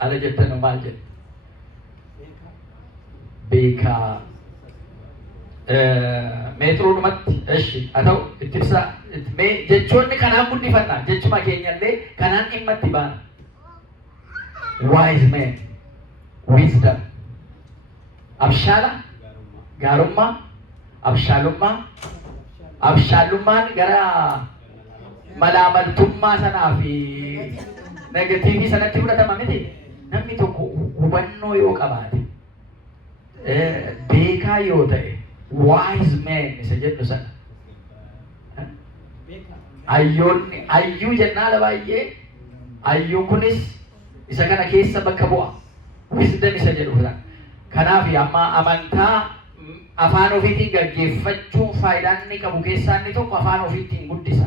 Ala jettanu maal jedhu? Beekaa. Meetroodhumatti eshi haa ta'u itti ibsaa mee jechoonni kanaan guddifannaa jechuma keenyallee kanaan dhimma itti baana. Wise man, wisdom. Abshaala, gaarummaa, abshaalummaa. Abshaalummaan gara malaamaltummaa sanaa fi negatiivii sanatti fudhatama miti. Namni tokko hubannoo yoo qabaate beekaa yoo ta'e wise man isa jedhu sana. Ayyoonni ayyuu jennaa baay'ee ayyuun kunis isa kana keessa bakka bu'a. Wisdom isa jedhu sana. Kanaaf amma amantaa afaan ofiitiin gaggeeffachuun faayidaan inni qabu keessaa inni tokko afaan ofiitiin guddisa.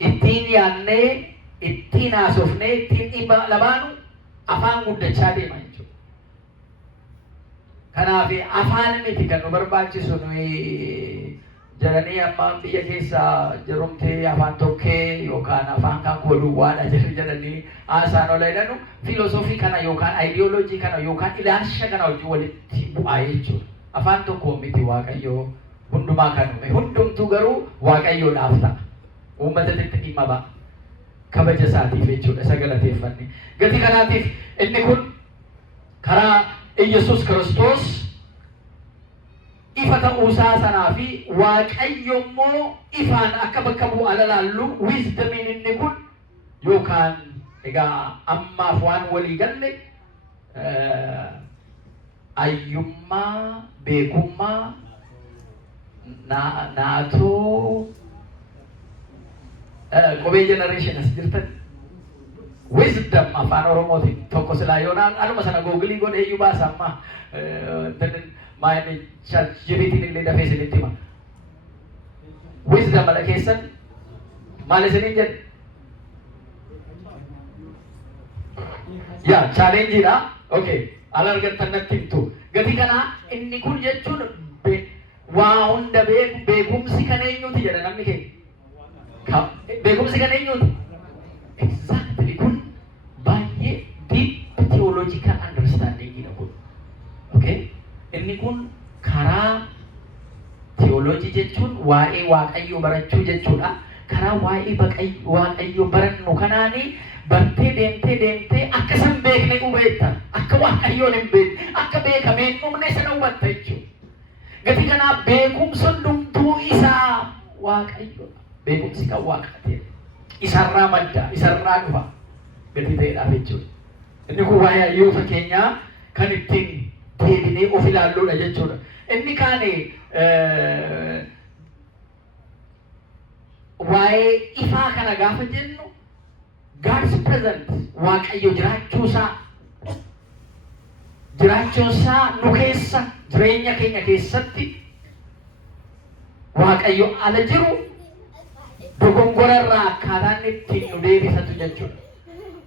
Ittiin yaadnee, ittiin haasofnee, ittiin dhimma labaanu afaan guddachaa deema jechuudha. Kanaaf afaan miti kan nu barbaachisu nuyi jedhanii amma biyya keessa jirumtee afaan tokkee yookaan afaan kan duwwaadha jedhanii haasaan ola jedhanu filosoofii kana yookaan ayidiyooloojii kana yookaan ilaalcha kana wajjin walitti bu'aa jechuudha. Afaan tokko miti Waaqayyoo hundumaa kan uume hundumtuu garuu Waaqayyoodhaaf ta'a. Uummatatti dhimma ba'a. kabaja isaatiif jechuudha isa galateeffanne. Gatii kanaatiif inni kun karaa Yesuus Kiristoos ifa ta'uusaa sanaa fi Waaqayyo immoo ifaan akka bakka bu'u alalaallu wisdamiin inni kun yookaan egaa ammaaf waan walii galle ayyummaa beekummaa naatoo qubee generation as jirtan wisdom afaan oromootiin tokko silaa yoonaan aluma sana googilii godhee iyyuu baasa amma maayini ChatGPT'n illee dafee isinitti hima. Wisdom mala keessan maal isiniin jedhe? Yaa chaalenjiidha. Okay. Ala argattan natti himtu. Gatii kanaa inni kun jechuun waa hunda beekumsi kan eenyuuti jedha namni keenya. Beekumsi kan eenyuuti? Exactly kun baay'ee deep theological understanding kun. Okay? Inni kun karaa theology jechuun waa'ee Waaqayyoo barachuu jechuudha. Karaa waa'ee Waaqayyoo barannu kanaani bartee deemtee akka san beekne hubatta. Akka Waaqayyoon hin beekne, akka beekamee hin dhumne sana hubatta jechuudha. Gatii kanaaf beekumsa hundumtuu isaa Waaqayyoodha. Beekumsi kan Waaqaati. Isarraa madda, isarraa dhufa. Gatii ta'eedhaaf jechuudha. Inni kun waa'ee hayyoota keenyaa kan ittiin deebinee of ilaalluudha jechuudha. Inni kaan waa'ee ifaa kana gaafa jennu God's present Waaqayyo jiraachuunsaa nu keessa jireenya keenya keessatti Waaqayyo ala jiru dogongorarraa akkaataan ittiin nu deebisatu jechuudha.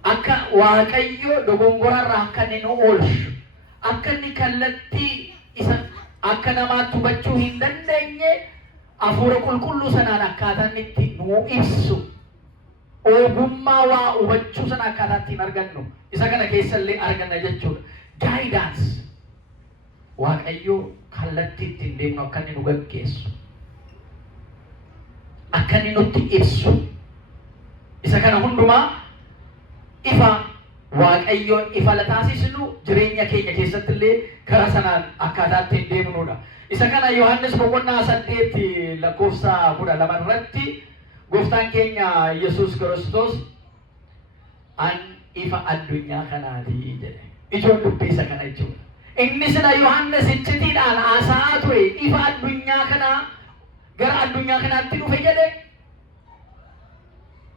Akka Waaqayyo dogongorarraa akka inni nu oolchu akka inni kallattii isa akka namaatti hubachuu hin dandeenye hafuura qulqulluu sanaan akkaataan itti nu ibsu ogummaa waa hubachuu sana akkaataa ittiin argannu isa kana keessallee arganna jechuudha. Guidance Waaqayyo kallattii ittiin deemnu akka inni nu gaggeessu akka inni nutti ibsu isa kana hundumaa ifa Waaqayyoon ifa la taasisnu jireenya keenya keessatti illee karaa sanaan akkaataa ittiin deemnudha. Isa kana Yohaannis boqonnaa 8 lakkoofsa 12 irratti gooftaan keenya Yesuus Kiristoos an ifa addunyaa kanaati jedhe. Ijoon dubbii isa kana jechuudha. Inni sila Yohaannis iccitiidhaan haasa'aa ture ifa addunyaa kanaa gara addunyaa kanaatti dhufe jedhe.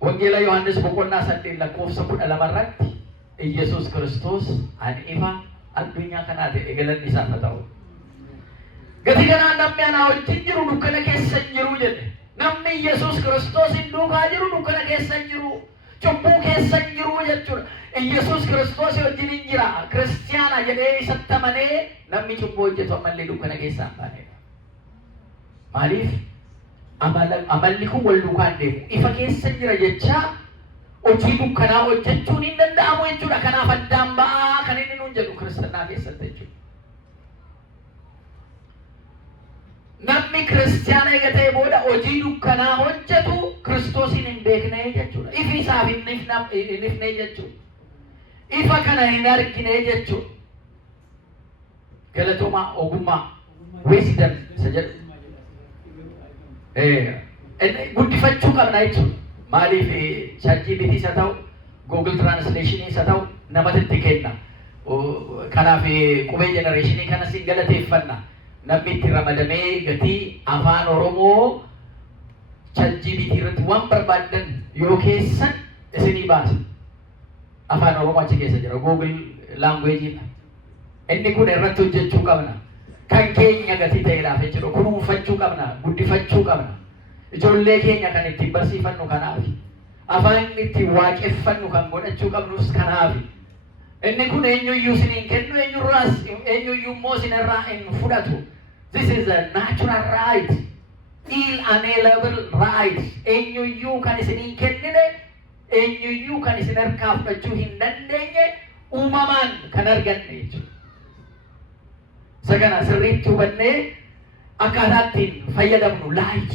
Wangeela Yohaannis boqonnaa 8 lakkoofsa 12 irratti Yesuus Kiristoos an ifa addunyaa kanaati egalanni isaaf haa ta'u. Gatii kanaan namni anaa wajjin jiru dukkana keessa hin jiru jedhe. Namni Yesuus Kiristoos hin duukaa jiru dukkana keessa hin jiru. Cubbuu keessa hin jiru jechuudha. Yesuus Kiristoos wajjin hin jira. Kiristiyaana jedhee isatti amanee namni cubbuu hojjetu ammallee dukkana keessaa hin baanedha. Maaliif? Amalli kun wal duukaa hin deemu. Ifa keessa jira jechaa hojii dukkanaa hojjechuun hin danda'amu jechuudha. Kanaaf addaan ba'aa kan inni nuun jedhu kiristaanaa keessatti jechuudha. Namni kiristiyaana eega ta'e booda hojii dukkanaa hojjetu Kiristoosin hin beekne jechuudha. Ifi isaaf hin ifne jechuudha. Ifa kana hin argine jechuudha. Galatoomaa ogummaa wisdom isa jedhu. Guddifachuu qabna jechuudha. Maaliif ChatGPT isa ta'u Google Translation isa ta'u namatti kenna. Kanaaf qubee generation kana sin galateeffanna. Namni itti ramadamee gatii afaan Oromoo ChatGPT irratti waan barbaadan yoo keessan isinii baasa. Afaan Oromoo achi keessa jira. Google language. Inni kun irratti hojjechuu qabna. Kan keenya gatii ta'eedhaaf jechuudha. Kunuunfachuu qabna, guddifachuu qabna. Ijoollee keenya kan ittiin barsiifannu kanaaf. Afaan itti waaqeffannu kan godhachuu qabnus kanaaf. Inni kun eenyuyyuu isiniin kennu eenyuyyuu immoo isinirraa hin fudhatu. This is a natural right. Inalienable right. Eenyuyyuu kan isiniin kennine eenyuyyuu kan isin harkaa fudhachuu hin dandeenye uumamaan kan arganne jechuudha. Isa kana sirriitti hubannee akkaataa ittiin fayyadamnu light.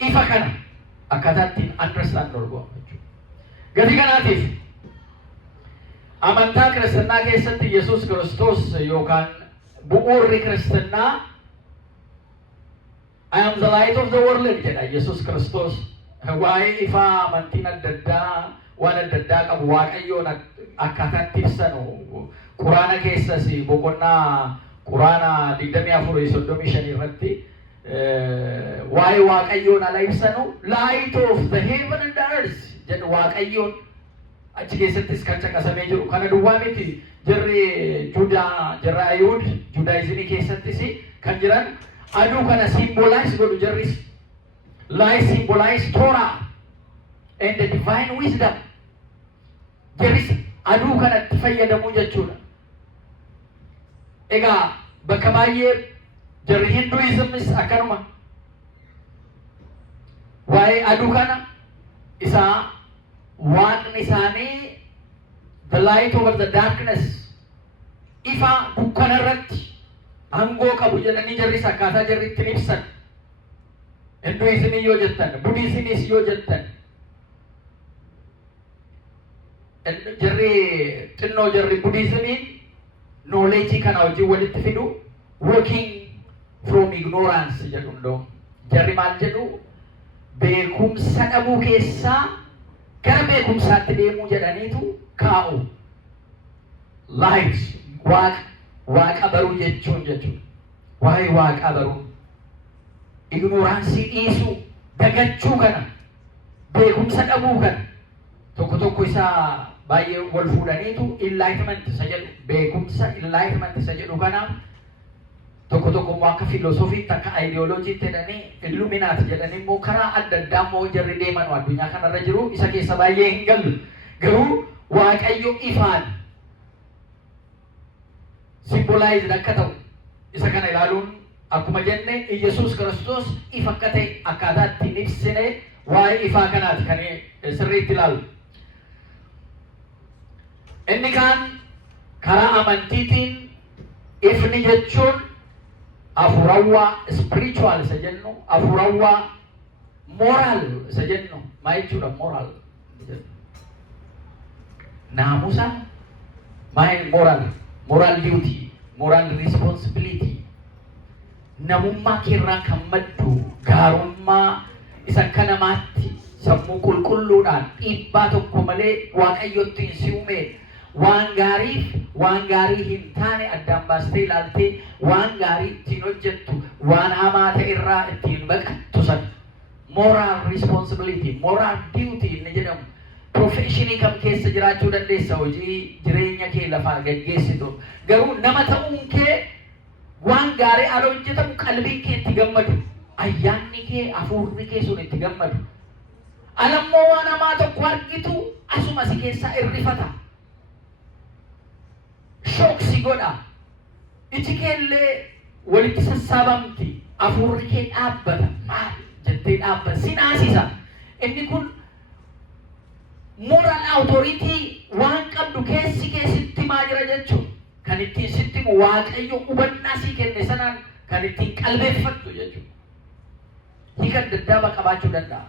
Ifa kana akkaataa ittiin understand godhu jechuudha. Gati kanaatiif amantaa kiristinnaa keessatti Yesuus Kiristoos yookaan bu'uurri kiristinnaa I am the light of the world jedha Yesuus Kiristoos. Waa'ee ifaa amantiin adda addaa waan adda addaa qabu Waaqayyoon akkaataatti ibsanu Quraana keessas boqonnaa Quraana 24:35 irratti waa'ee Waaqayyoon ala ibsanu light of the heaven and the earth jedhu Waaqayyoon achi keessattis kan caqasamee jiru. Kana duwwaa miti jarri jarri Ayuud Judaayizimii keessattis kan jiran aduu kana symbolize godhu jarris. Light symbolize Torah and the divine wisdom. Jarris aduu kanatti fayyadamuu jechuudha. Egaa bakka baay'ee jarri Hinduismis akkanuma waa'ee aduu kana isaa waaqni isaanii the light over the darkness ifa dukkana irratti aangoo qabu jedhanii jarris akkaataa jarri ittiin ibsan. Hinduismii yoo jettan, Buddhismis yoo jettan, jarri xinnoo jarri Buddhismiin knowledge kana hojii walitti fidu working from ignorance jedhu ndoo jarri maal jedhu beekumsa dhabuu keessaa gara beekumsaatti deemuu jedhaniitu kaa'u. Light waaqa baruu jechuun waa'ee waaqa baruu ignorance dhiisuu dagachuu kana beekumsa dhabuu kana tokko isaa baay'ee wal fuudhaniitu enlightenment isa jedhu beekumsa enlightenment isa jedhu kana tokko immoo akka filosoofiitti akka ideoloojiitti jedhanii illuminaati jedhanii immoo karaa adda addaa immoo jarri deemanu addunyaa kanarra jiru isa keessa baay'ee hin gallu. Garuu Waaqayyo ifaan symbolize akka ta'u isa kana ilaaluun akkuma jenne Yesuus Kiristoos ifa akka ta'e akkaataa ittiin ibsine waa'ee ifaa kanaati kan sirriitti ilaalu. Inni kaan karaa amantiitiin ifni jechuun afuurawwaa spiritual isa jennu afuurawwaa moral isa jennu maa jechuudha moral naamusa moral duty moral responsibility namummaa keerraa kan maddu gaarummaa isa akka namaatti sammuu qulqulluudhaan dhiibbaa tokko malee Waaqayyotti hin si'ume waan gaarii hin taane addaan baastee ilaaltee waan gaarii ittiin hojjettu waan hamaa ta'e irraa ittiin baqattu san moral responsibility moral duty inni jedhamu professionii kam keessa jiraachuu dandeessa hojii jireenya kee lafaa gaggeessitu garuu nama ta'uun kee waan gaarii ala hojjetamu qalbiin kee itti gammadu ayyaanni kee hafuurri kee sun itti gammadu alammoo waan hamaa tokko argitu asuma si keessaa irrifata shoksi godha iji keellee walitti sassaabamti hafuurri kee dhaabbata maal jettee dhaabbata si naasisa. Inni kun moral authority waan qabdu keessatti maa jira jechuun kan ittiin sitti Waaqayyo hubannaa si kenne sanaan kan ittiin qalbeeffattu jechuudha. Hiika daddaaba qabaachuu danda'a.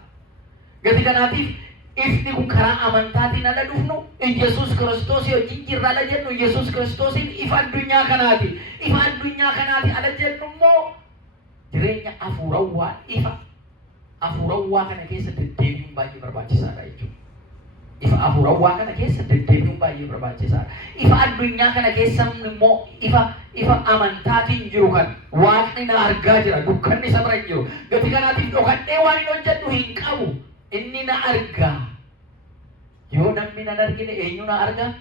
Gati kanaatiif ifni kun karaa amantaatiin ala dhufnu Yesuus Kiristoos wajjin jirra ala jennu Yesuus Kiristoosiin ifa addunyaa kanaati. Ifa addunyaa kanaati ala jennu immoo jireenya hafuurawwaa ifa hafuurawwaa kana keessa deddeebiin baay'ee barbaachisaadha jechuudha. Ifa hafuurawwaa kana keessa deddeebiin baay'ee barbaachisaadha. Ifa addunyaa kana keessa immoo ifa amantaatiin jiru kan Waaqni na argaa jira dukkanni isa bira jiru. Gati kanaatiif dhokadhee waan hin hojjedhu hin qabu. Inni na argaa. Yoo namni na argine eenyu na argaa?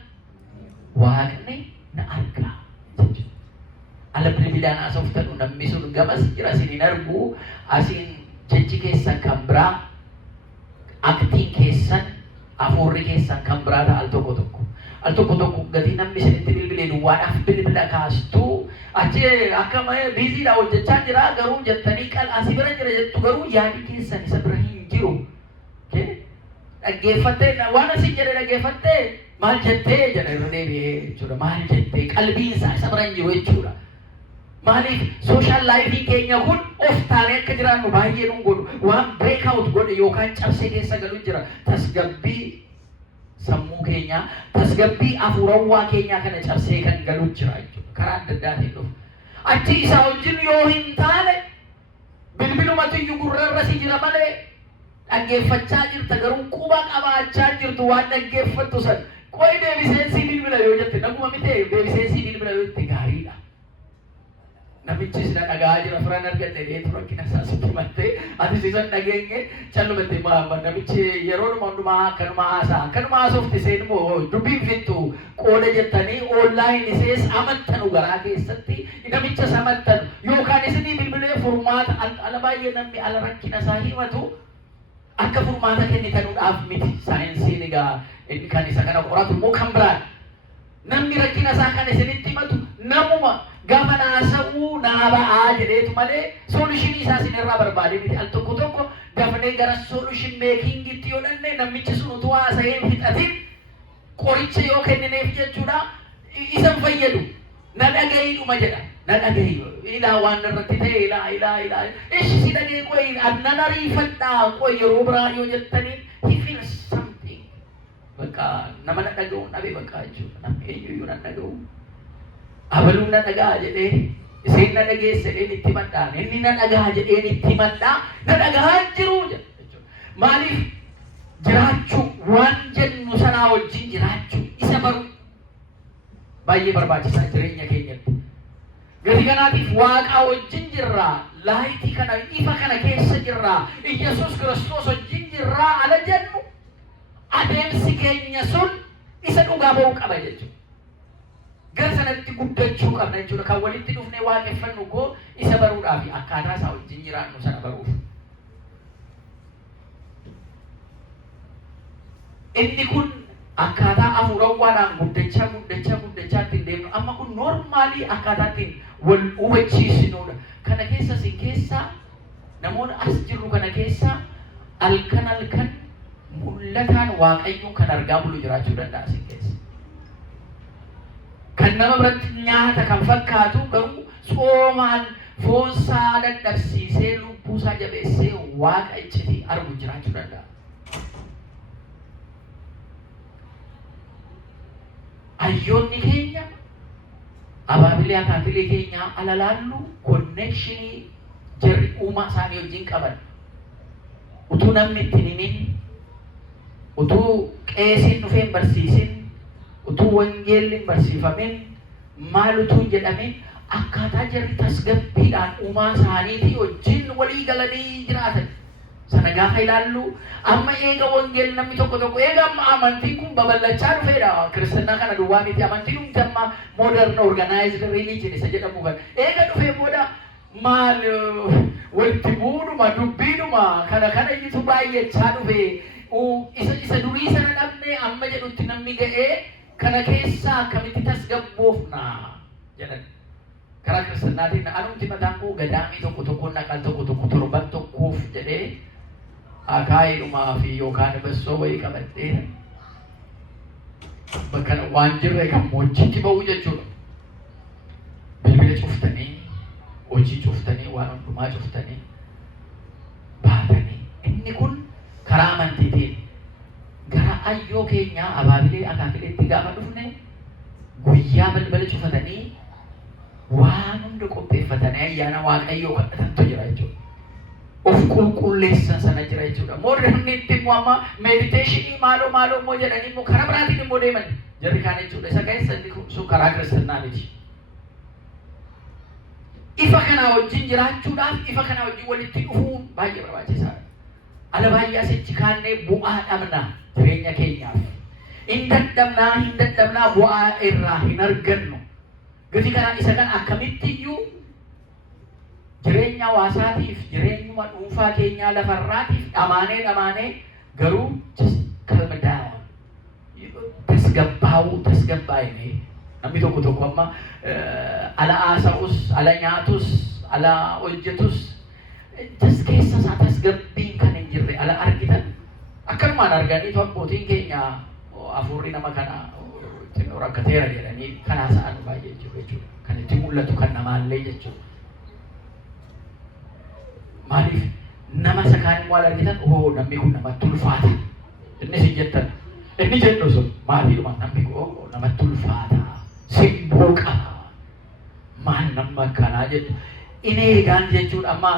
Waaqni na argaa. Ala bilbilaan haasoftan namni sun gamas jira isin hin argu asiin jechi keessan kan biraa aktiin keessan hafuurri keessan kan biraa ta'a al tokko gati namni isinitti bilbilee duwwaadhaaf bilbila kaastuu achi akka biiziidhaa hojjechaa jira garuu jettanii asii bira jira jettu garuu yaadi keessan isa bira hin jiru. Dhaggeeffattee waan asii jedhe dhaggeeffattee maal jettee jedha irra deebi'ee jechuudha. Maal jettee qalbiin isaa isa bira hin jiru jechuudha. Maaliif social life keenya kun of taanee akka jiraannu baay'ee nu godhu waan break out godhe yookaan cabsee keessa galu jira tasgabbii sammuu keenya tasgabbii afuurawwaa keenya kana cabsee kan galu jira jechuudha. Karaa adda addaatiin dhufu. Achi isaa wajjin yoo hin taane bilbilumatu iyyuu gurrarra si jira malee dhaggeeffachaa jirta garuu quba qabaachaa jirtu waan dhaggeeffattu san qoy deebiseensi bilbila yoo jette naguma miti deebiseensi bilbila yoo jette gaariidha. Namichi sila dhagaa jira firan argatte dheetu rakkina isaasitti mattee ati sisan dhageenye callumatti namichi yeroo hundumaa kanuma haasofti seen immoo dubbiin fittu qooda jettanii online isees amattanu garaa keessatti namicha samattanu yookaan isinii bilbilee furmaata ala baay'ee namni ala rakkina isaa himatu akka furmaata kennitanuudhaaf miti saayinsiin egaa inni kan isa kana qoratu immoo kan biraan namni rakkina isaa kan isinitti himatu namuma gaafa naasa'uu naaba'aa jedheetu malee soluushinii isaa sinirraa barbaade miti al tokko dafnee gara soluushin meekingitti yoo dhanne namichi sun utuu haasa'ee fixatin qoricha yoo kennineef jechuudha isan fayyadu na dhaga'iidhuma jedha na dhaga'i ilaa waan irratti ta'e ilaa ishi si dhaga'e qoy nan ariifadhaa qoy yeroo biraa yoo jettaniin he feels something bakka nama na dhaga'uun dhabe bakka jechuudha namni eenyuyyuu na dhaga'u abaluun na dhagaa jedhee isin na dhageesse jedheen itti madhaan inni na dhagaa jedheen itti madhaa na dhagaa jiru jechuudha. Maaliif jiraachuu waan jennu sanaa wajjin jiraachuu isa baru baay'ee barbaachisaa jireenya keenyatti. Gadi kanaatiif waaqaa wajjin jirraa laayitii kana ifa kana keessa jirraa Iyesuus Kiristoos wajjin jirraa ala jennu adeemsi keenya sun isa dhugaa ba'uu qaba jechuudha. Gara sanatti guddachuu qabna jechuudha. Kan walitti dhufnee waaqeffannu koo isa baruudhaaf akkaataa isaa wajjin jiraannu sana baruuf. Inni kun akkaataa afuurawwaadhaan guddachaa ittiin deemnu amma kun noormaalii akkaataa ittiin wal hubachiisnuudha. Kana keessa isin keessaa namoonni as jirru kana keessa halkan mul'ataan waaqayyoon kan argaa bulu jiraachuu danda'a isin keessa. Kan nama biratti nyaata kan fakkaatu garuu soomaan foonsaa dadhabsiisee lubbuusaa jabeessee waaqa iccitii argu jiraachuu danda'a. Hayyoonni keenya abaabilee akaakilee keenya alalaallu konnekshinii jarri uumaa isaanii wajjin qaban utuu namni ittiin himin utuu qeesiin dhufee hin barsiisin utuu wangeelli hin barsiifamin maal utuu hin jedhamin akkaataa jarri tasgabbiidhaan uumaa isaaniitii wajjin walii galanii jiraatan sana gaafa ilaallu amma eega wangeelli namni tokko eega amma amantiin kun babal'achaa dhufeedha. Kiristaanaa kana duwwaa miti amantiin hundi amma modern organized religion isa jedhamu kan eega dhufee booda maal walitti bu'uudhuma dubbiidhuma kana iyyuu baay'achaa dhufee isa durii sana dhabnee amma jedhutti namni ga'ee kana keessaa akkamitti tasgabboofna jedhan. Karaa kiristaanaatiin anumti mataan koo gadaamii tokko naqal tokko torban tokkoof jedhee akaayidhumaa fi yookaan bassoo wayii qabadhee bakka waan jirre gammoojjiitti ba'uu jechuudha. Bilbila cuftanii, hojii cuftanii, waan hundumaa cuftanii baatanii. Inni kun karaa amantiitiin gara ayyoo keenyaa abaabilee akaakileetti gaafa dhufne guyyaa balbala cufatanii waan hunda qopheeffatanii ayyaana waaqayyoo kadhatantu jira jechuudha. Of qulqulleessan sana jira jechuudha. Modernitti immoo amma meditationii maaloo immoo jedhanii immoo karaa biraatiin immoo deeman jarri kaan jechuudha. Isa keessa inni sun karaa kiristaanaa miti. Ifa kanaa wajjin jiraachuudhaaf ifa kanaa wajjin walitti dhufuun baay'ee barbaachisaadha. Ala baay'ee asitti kaannee bu'aa dhabna jireenya keenyaaf. Hin dadhabnaa bu'aa irraa hin argannu. Gati kana isa kan akkamitti iyyuu jireenya hawaasaatiif jireenyuma dhuunfaa keenyaa lafarraatiif dhamaanee garuu calm down tasgabbaa'inee namni tokko amma ala haasa'us ala nyaatus ala hojjetus keessa isaa tasgabbiin kan hin jirre ala argitan akkanumaan arganiitu abbootiin keenya afurri nama kana rakkateera jedhanii kan haasa'an baay'ee jiru jechuudha. Kan itti mul'atu kan namaallee jechuudha. Maaliif nama isa kaan immoo argitan namni kun namatti ulfaata. Innis hin jettan. inni jennu sun maatiidhuma namni koo namatti ulfaata simboo qaba maal nama akkanaa jettu inni eegaan jechuudha. Amma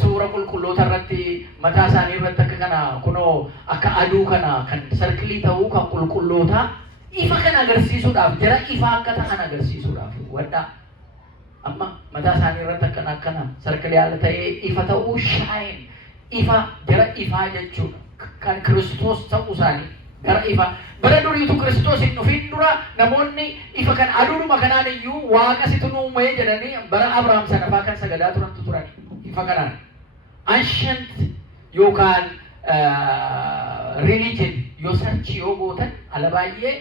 suura qulqulloota irratti mataa isaanii irratti akka kana kunoo akka aduu kana kan sarkilii ta'uu kan qulqulloota ifa kan agarsiisuudhaaf jara ifa akka ta'an agarsiisuudhaaf wadhaa amma mataa isaanii irratti akkana sarkilii haala ta'ee ifa ta'uu shaayin ifa jara ifaa jechuudha kan Kiristoos ta'uu isaanii gara ifa bara duriitu Kiristoos hin dhufin dura namoonni ifa kan aduudhuma kanaan iyyuu waaqa situ nuumee jedhanii bara Abrahaam sana faa kan sagadaa turantu turan ifa kanaan ancient yookaan religion yoo sarchi yoo gootan ala baay'ee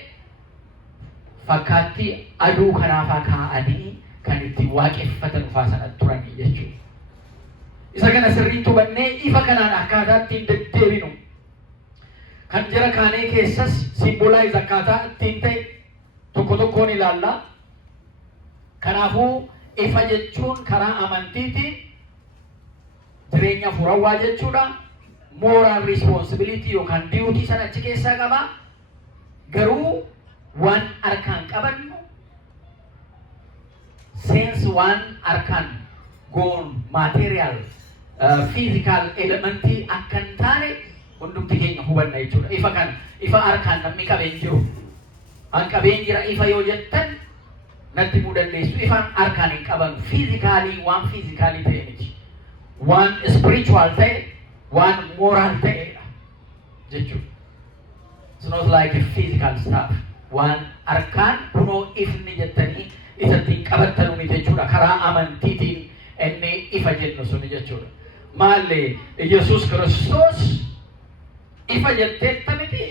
fakkaatti aduu kanaafaa kaa'anii kan itti waaqeffatan ufaa sanatti turanii jechuudha. Isa kana sirriin tubannee ifa kanaan akkaataa ittiin deddeebinu kan jara kaanii keessas simbolaayiz akkaataa ittiin ta'e tokko tokkoon ilaalla. Kanaafuu ifa jechuun karaa amantiitiin jireenya furawwaa jechuudha. Moral responsibility yookaan duty sana achi keessaa qaba. Garuu waan harkaan qabannu sense waan harkaan goon material physical elementii akka hin taane hundumti keenya hubanna jechuudha. Ifa kana ifa harkaan namni qabeen jiru an qabeen jira ifa yoo jettan natti muu dandeessu. Ifaan harkaan hin qaban physically waan physically ta'e miti waan spiritual ta'e waan moral ta'edha jechuudha. It's not like a physical stuff. Waan harkaan kunoo ifni jettanii isatti hin qabatanu miti jechuudha. Karaa amantiitiin inni ifa jennu suni jechuudha. Maalli Yesuus Kiristoos ifa jetteetta miti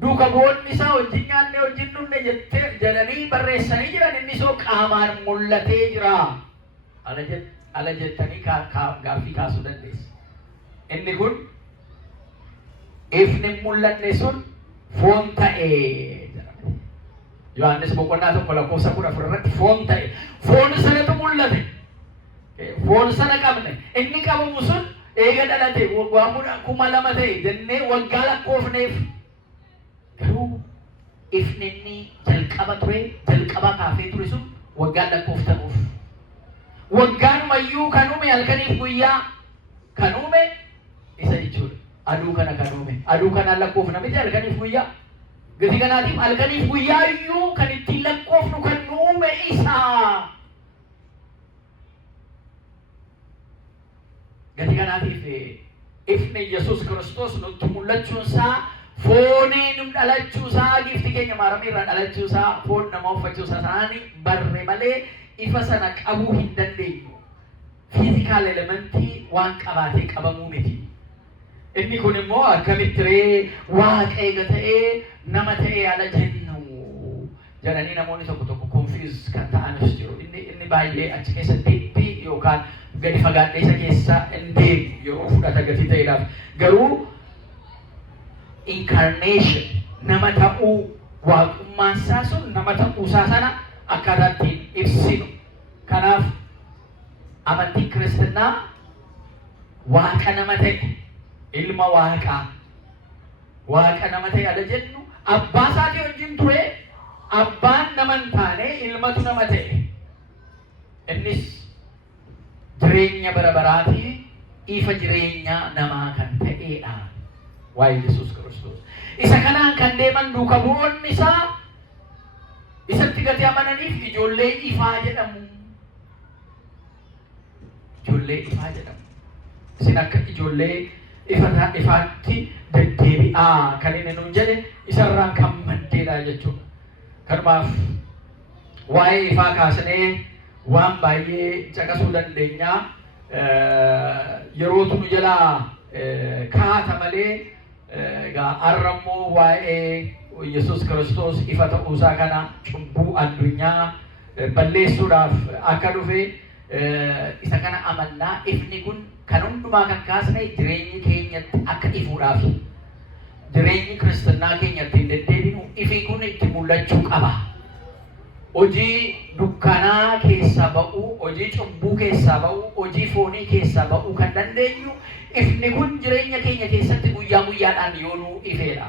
duuka bu'oonni isaa wajjin nyaanne wajjin dhunne jettee jedhanii barreessanii jiran inni soo qaamaan mul'atee jira. Ala jettanii gaaffii kaasuu dandeessa. Inni kun ifni mul'anne sun foon ta'ee jedhama. Yohaannis boqonnaa 1:14 irratti foon ta'e. Foon sanatu mul'ate. Foon sana qabne. Inni qabamu sun eega dhalate waggaa 2000 ta'e jennee waggaa lakkoofneef. Garuu ifni inni jalqaba ture jalqaba kaafee ture sun waggaa lakkooftanuuf. Waggaanumayyuu kan uume halkaniif guyyaa kan uume isa jechuudha. Aduu kana kan uume. Aduu kanaan lakkoofna miti halkaniif guyyaa. Gati kanaatiif halkaniif guyyaa iyyuu kan ittiin lakkoofnu kan uume isaa. Gati kanaatiif ifni Yesuus Kiristoos nutti mul'achuun isaa fooniin dhalachuu isaa gifti keenya maaramii irraa dhalachuu isaa foon nama uffachuu isaa isaanii barre malee ifa sana qabuu hin dandeenyu. Physical elementii waan qabaatee qabamuu miti. Inni kun immoo akkamitti waaqa eega ta'ee nama ta'ee ala jennu jedhanii namoonni tokko confuse kan ta'anis jiru. Inni baay'ee achi keessa deebii yookaan gadi fagaadhee isa keessa hin deemu yeroo fudhata gatii ta'eedhaaf. Garuu incarnation nama ta'uu waaqummaan isaa sun nama ta'uu isaa sana akkaataa ittiin ibsinu. Kanaaf amantiin kiristinnaa waaqa nama ta'e ilma waaqaa waaqa nama ta'e ala jennu abbaa isaatii wajjin ture abbaan nama hin taane ilmatu nama ta'e. Innis jireenya bara baraatii ifa jireenya namaa kan ta'edha. Waa'ee Yesuus Kiristoos. Isa kanaan kan deeman duuka bu'oonni isaa isatti gati amananiif ijoollee ifaa jedhamu. Ijoollee ifaa jedhamu. Isin akka ijoollee ifaatti deddeebi'aa kan inni nuun jedhe isarraan kan maddeedha jechuudha. Kanumaaf waa'ee ifaa kaasnee waan baay'ee caqasuu dandeenya. Yerootu nu jalaa kaata malee arrammoo waa'ee Yesuus Kiristoos ifa ta'uusaa kana cubbuu addunyaa balleessuudhaaf akka dhufe isa kana amannaa. Ifni kun kan hundumaa kan kaasne jireenyi keenyatti akka ifuudhaaf jireenyi kiristinnaa keenyatti hin deddeebinu ifi kun itti mul'achuu qaba. Hojii dukkanaa keessaa ba'uu, hojii cubbuu keessaa ba'uu, hojii foonii keessaa ba'uu kan dandeenyu ifni kun jireenya keenya keessatti guyyaa guyyaadhaan yoo nuu ifeedha.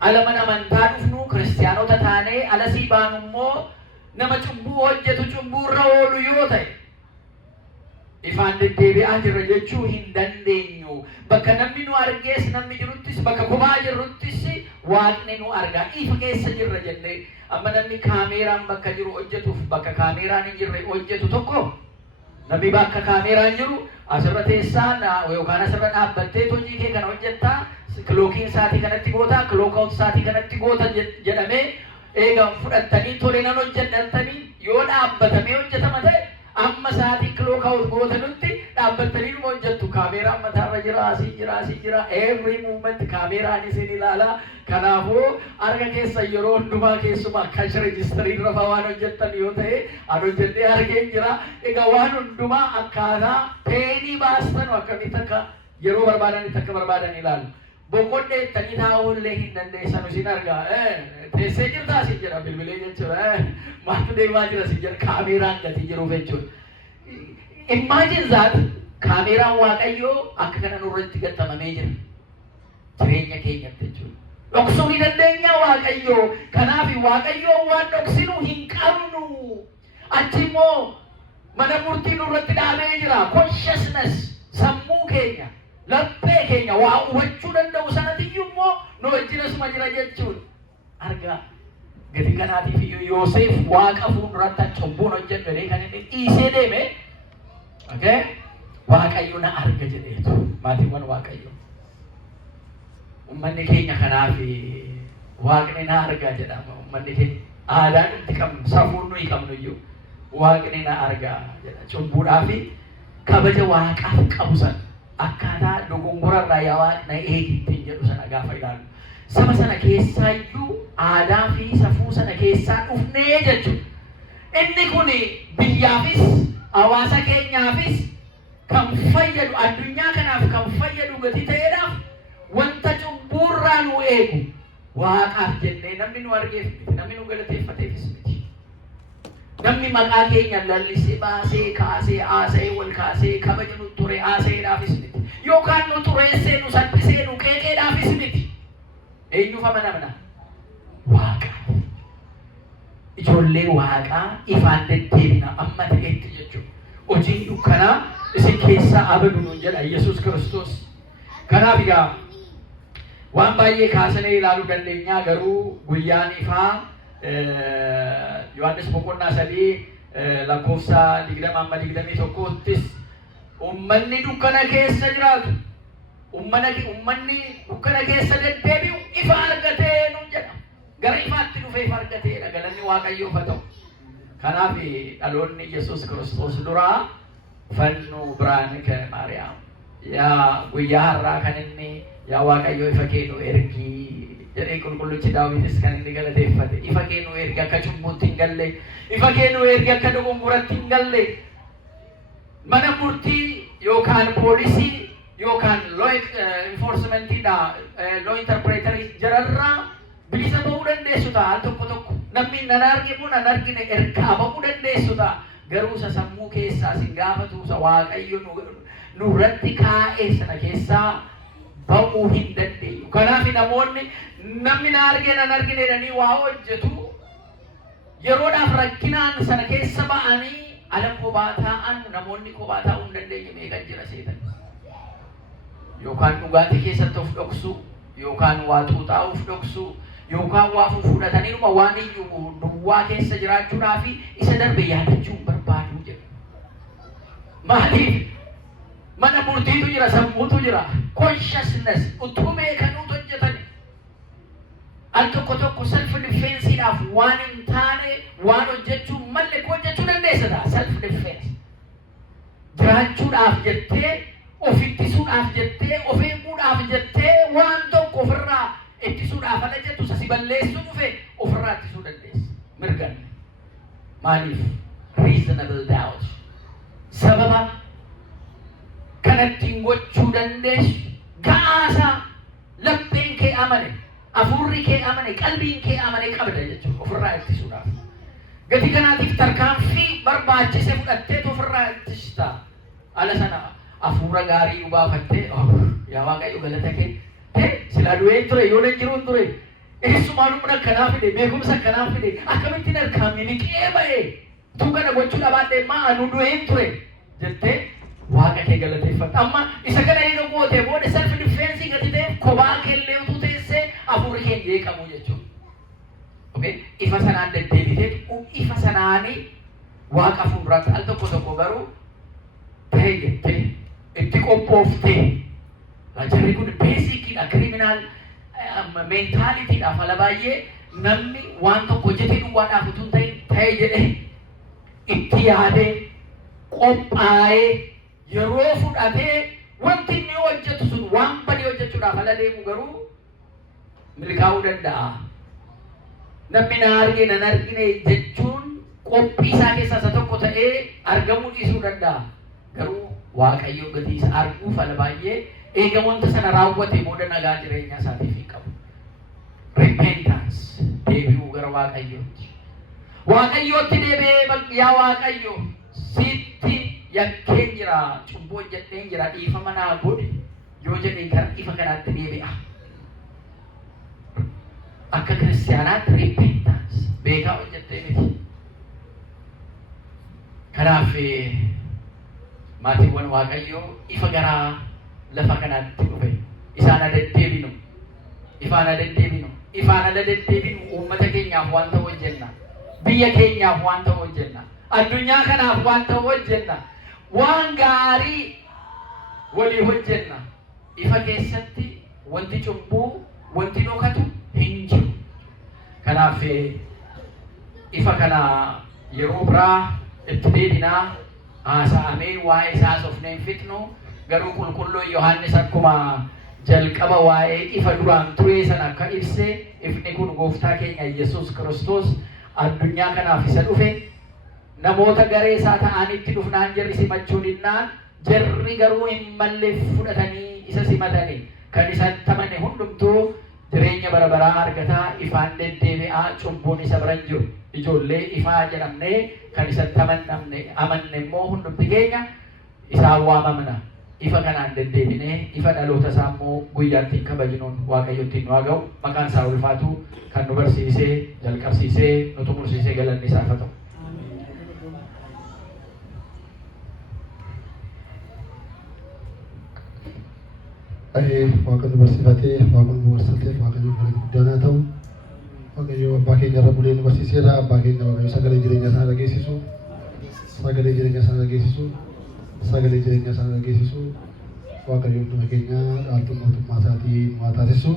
alaman amantaa dhufnu kiristaanota taanee alasii baanu immoo nama cubbuu hojjetu cubbuurra oolu yoo ta'e ifaan deddeebi'aa jirra jechuu hin dandeenyu. Bakka namni nu argees namni jiruttis bakka kophaa jirruttis waaqni nu argaa ifa keessa jirra jennee amma namni kaameeraan bakka jiru hojjetuuf bakka kaameeraan hin jirre hojjetu tokko namni bakka kaameeraan jiru asirra teessaan yookaan asirra dhaabbattee hojii kee kana hojjettaa kilookiin saatii kanatti goota kilookaawut saatii kanatti goota jedhamee eegan fudhattanii tole nan hojjedhantanii yoo dhaabbatamee hojjetama ta'e amma saatii kilookaawut goota nutti dhaabbattanii nu hojjettu kaameeraan mataarra jira asii jira every movement kaameeraan isin ilaalaa. Kanaafuu arga keessa yeroo hundumaa keessumaa cash registerii irra waan hojjettan yoo ta'e an hojjedhee argeen jira. Egaa waan hundumaa akkaataa peenii baastan akkamitti akka yeroo barbaadanitti akka barbaadan ilaalu. Boqoddeettanii taa'uullee hin dandeessan isin argaa. Teessee jirtaa isin jedha bilbilee jechuudha. Maaltu deemaa jira isin jedha kaameeraan gatii jiruuf jechuudha. Imagine that kaameeraan Waaqayyoo akka kana nurratti gatamamee jira. Jireenya keenyatti jechuudha. Dhoksuu ni dandeenya Waaqayyoo. Kanaaf Waaqayyoo waan dhoksinu hin qabnu. Achi immoo mana murtii nurratti dhaabee jira. Consciousness sammuu keenya laphee keenya waa hubachuu danda'u sanatiyyuu immoo nu wajjin asuma jira jechuudha. Argaa gadi kanaatiif Yoosef waaqa fuulduratti cubbuun hojjedhe kan inni dhiisee deeme. Okay? Waaqayyo na arga jedheetu maatiiwwan Waaqayyo. Uummanni keenya kanaaf waaqni na argaa jedhama. Uummanni keenya aadaan itti qabnu safuun nuyi qabnu iyyuu waaqni na argaa jedha. Cubbuudhaa fi kabaja waaqaaf qabu sana akkaataa dogongorarraa yaa waaqna eegittiin jedhu sana gaafa ilaalu. Saba sana keessaa iyyuu aadaa fi safuu sana keessaa dhufnee jechuudha. Inni kun biyyaafis hawaasa keenyaafis kan fayyadu addunyaa kanaaf kan fayyadu gatii ta'eedhaaf wanta cubbuurraa nu eegu waaqaaf jennee namni nu argeef miti namni nu galateeffateefis miti. Namni maqaa keenya lallisee baasee kaasee haasa'ee wal kaasee kabaja nu ture haasa'eedhaafis miti yookaan nu xureessee nu salphisee nu qeeqeedhaafis miti. Eenyuuf amanamna? Waaqaaf. Ijoollee waaqaa ifaan deddeebina amma ta'etti jechuudha. Hojiin dukkanaa isin keessaa abadu nuun jedha Yesuus Kiristoos. Kanaaf egaa waan baay'ee kaasanii ilaaluu dandeenya garuu guyyaan ifaa Yohaannis boqonnaa 3 lakkoofsa 20-21 ummanni dukkana keessa jiraatu ummanni dukkana keessa deddeebi'u ifa argatee nuun jedha. Gara ifaatti dhufee ifa argateedha galanni Waaqayyoof haa ta'u. Kanaaf dhaloonni Yesuus Kiristoos duraa fannu biraanike Maariyaam yaa guyyaa har'aa kan inni yaa Waaqayyoo ifa kennu ergii jedhee qulqulluchi Daawitis kan inni galateeffate ifa kennu ergi akka cubbuutti hin galle ifa kennu ergi akka dogongoratti hin galle mana murtii yookaan poolisii yookaan law enforcementidha law interpreterii jararraa bilisa ba'uu dandeessu ta'a al tokko namni nan argimu nan argine ergaa ba'uu dandeessu ta'a garuu isa sammuu keessaa sin gaafatu isa Waaqayyo nurratti kaa'ee sana keessaa ba'uu hin dandeenyu. Kanaaf namoonni namni na arge nan argine jedhanii waa hojjetu yeroodhaaf rakkinaan sana keessa ba'anii ala kophaa taa'an namoonni kophaa taa'uu hin dandeenye meeqa jira seetan. Yookaan dhugaatii keessatti of dhoksu yookaan waa xuuxaa'uuf dhoksu yookaan waa fudhataniiruma waan iyyuu duwwaa keessa jiraachuudhaa fi isa darbe yaadachuun barbaadu jedhu. Maaliif? Mana murtiitu jira, sammuutu jira. Consciousness utuu beekanuutu hojjetani. Al tokko self defensiidhaaf waan hin taane waan hojjechuu malle hojjechuu dandeessa ta'a self defense. Jiraachuudhaaf jettee of ittisuudhaaf jettee of eeguudhaaf jettee waan tokko ofirraa ittisuudhaaf ala jettu isa si balleessuu dhufe ofirraa ittisuu dandeessa. Mirgan maaliif? Reasonable doubt. Sababa kanattiin gochuu dandeessu ga'aasaa lapheen kee amane afurri kee amane qalbiin kee amane qabda jechuudha ofirraa ittisuudhaaf. Gatii kanaatiif tarkaanfii barbaachise fudhattee ofirraa ittistaa. Ala sana afuura gaarii baafattee yaa Waaqayyo galata kee silaa du'een ture yoo jiruun ture Eessumaanuu mana akkanaa fide beekumsa akkanaa fide akkamittiin harkaan miliqee ba'e utuu kana gochuu dhabaadhee maa anu du'een ture jettee Waaqa kee galateeffadhu. Amma isa kana eega gootee booda self defense gati ta'e kophaa keellee utuu teessee afurri kee jeeqamu jechuudha. Okay? Ifa sanaan deddeebitee ifa sanaanii Waaqa fuulduratti al tokko garuu ta'e jettee itti qophooftee jarri kun beesikiidha criminal mentaalitiidhaaf ala baay'ee namni waan tokko hojjetee duwwaadhaaf utuu hin ta'in ta'e jedhee itti yaadee qophaa'ee yeroo fudhatee wanti inni hojjetu sun waan badii hojjechuudhaaf ala deemu garuu milkaa'uu danda'a. Namni na arge nan argine jechuun qophii isaa keessaa isa tokko ta'ee argamuu dhiisuu danda'a. Garuu Waaqayyo gatii isa arguuf ala baay'ee eega wanta sana raawwate booda nagaa jireenyaa isaatiif hin qabu. Repentance deebi'uu gara Waaqayyootti. Waaqayyootti deebi'ee yaa Waaqayyo sitti yakkeen jira cubboo hojjedheen jira dhiifama naa godhi yoo jedhee gara ifa kanaatti deebi'a. Akka kiristaanaatti repentance beekaa hojjettee miti. Kanaaf maatiiwwan Waaqayyoo ifa garaa lafa kanaatti dhufe isaan adeddeebinu ifaan adeddeebinu ifaan adeddeebinu uummata keenyaaf waan ta'u hojjenna biyya keenyaaf waan ta'u hojjenna addunyaa kanaaf waan ta'u hojjenna waan gaarii walii hojjenna ifa keessatti wanti cubbuu wanti dhokatu hin jiru. Kanaaf ifa kana yeroo biraa itti deebinaa haasa'amee waa'ee isaas ofnee hin fixnu. Garuu qulqulluun Yohaannis akkuma jalqaba waa'ee ifa duraan ture sana akka ibse ifni kun gooftaa keenya Yesuus Kiristoos addunyaa kanaaf isa dhufe namoota garee isaa ta'anitti dhufnaan jarri simachuu dinnaan jarri garuu hin malle fudhatanii isa simatanii kan isatti amane hundumtuu jireenya bara baraa argataa ifaan deddeebi'aa cubbuun isa bira jiru ijoollee ifaa jedhamnee kan isatti amanne immoo hundumti keenya isaan waamamna. Ifa kanaan deddeebinee ifa dhaloota isaa immoo guyyaatti kabajinuun Waaqayyotti nu haa ga'u. Maqaan isaa ulfaatu kan nu barsiisee jalqabsiisee nu xumursiisee galanni isaaf haa ta'u. Waaqayyo barsiifatee Waaqayyo nu barsiifatee Waaqayyo galata guddaan haa ta'u. Waaqayyo abbaa keenya irra bulee nu barsiiseera. Abbaa keenya Waaqayyo sagalee jireenya isaa dhageessisu sagalee jireenya isaa dhageessisu sagalee jireenya isaa dhageessisu Waaqayyo hunduma keenya dhaaltuun mootummaa isaatii nu haa taasisu.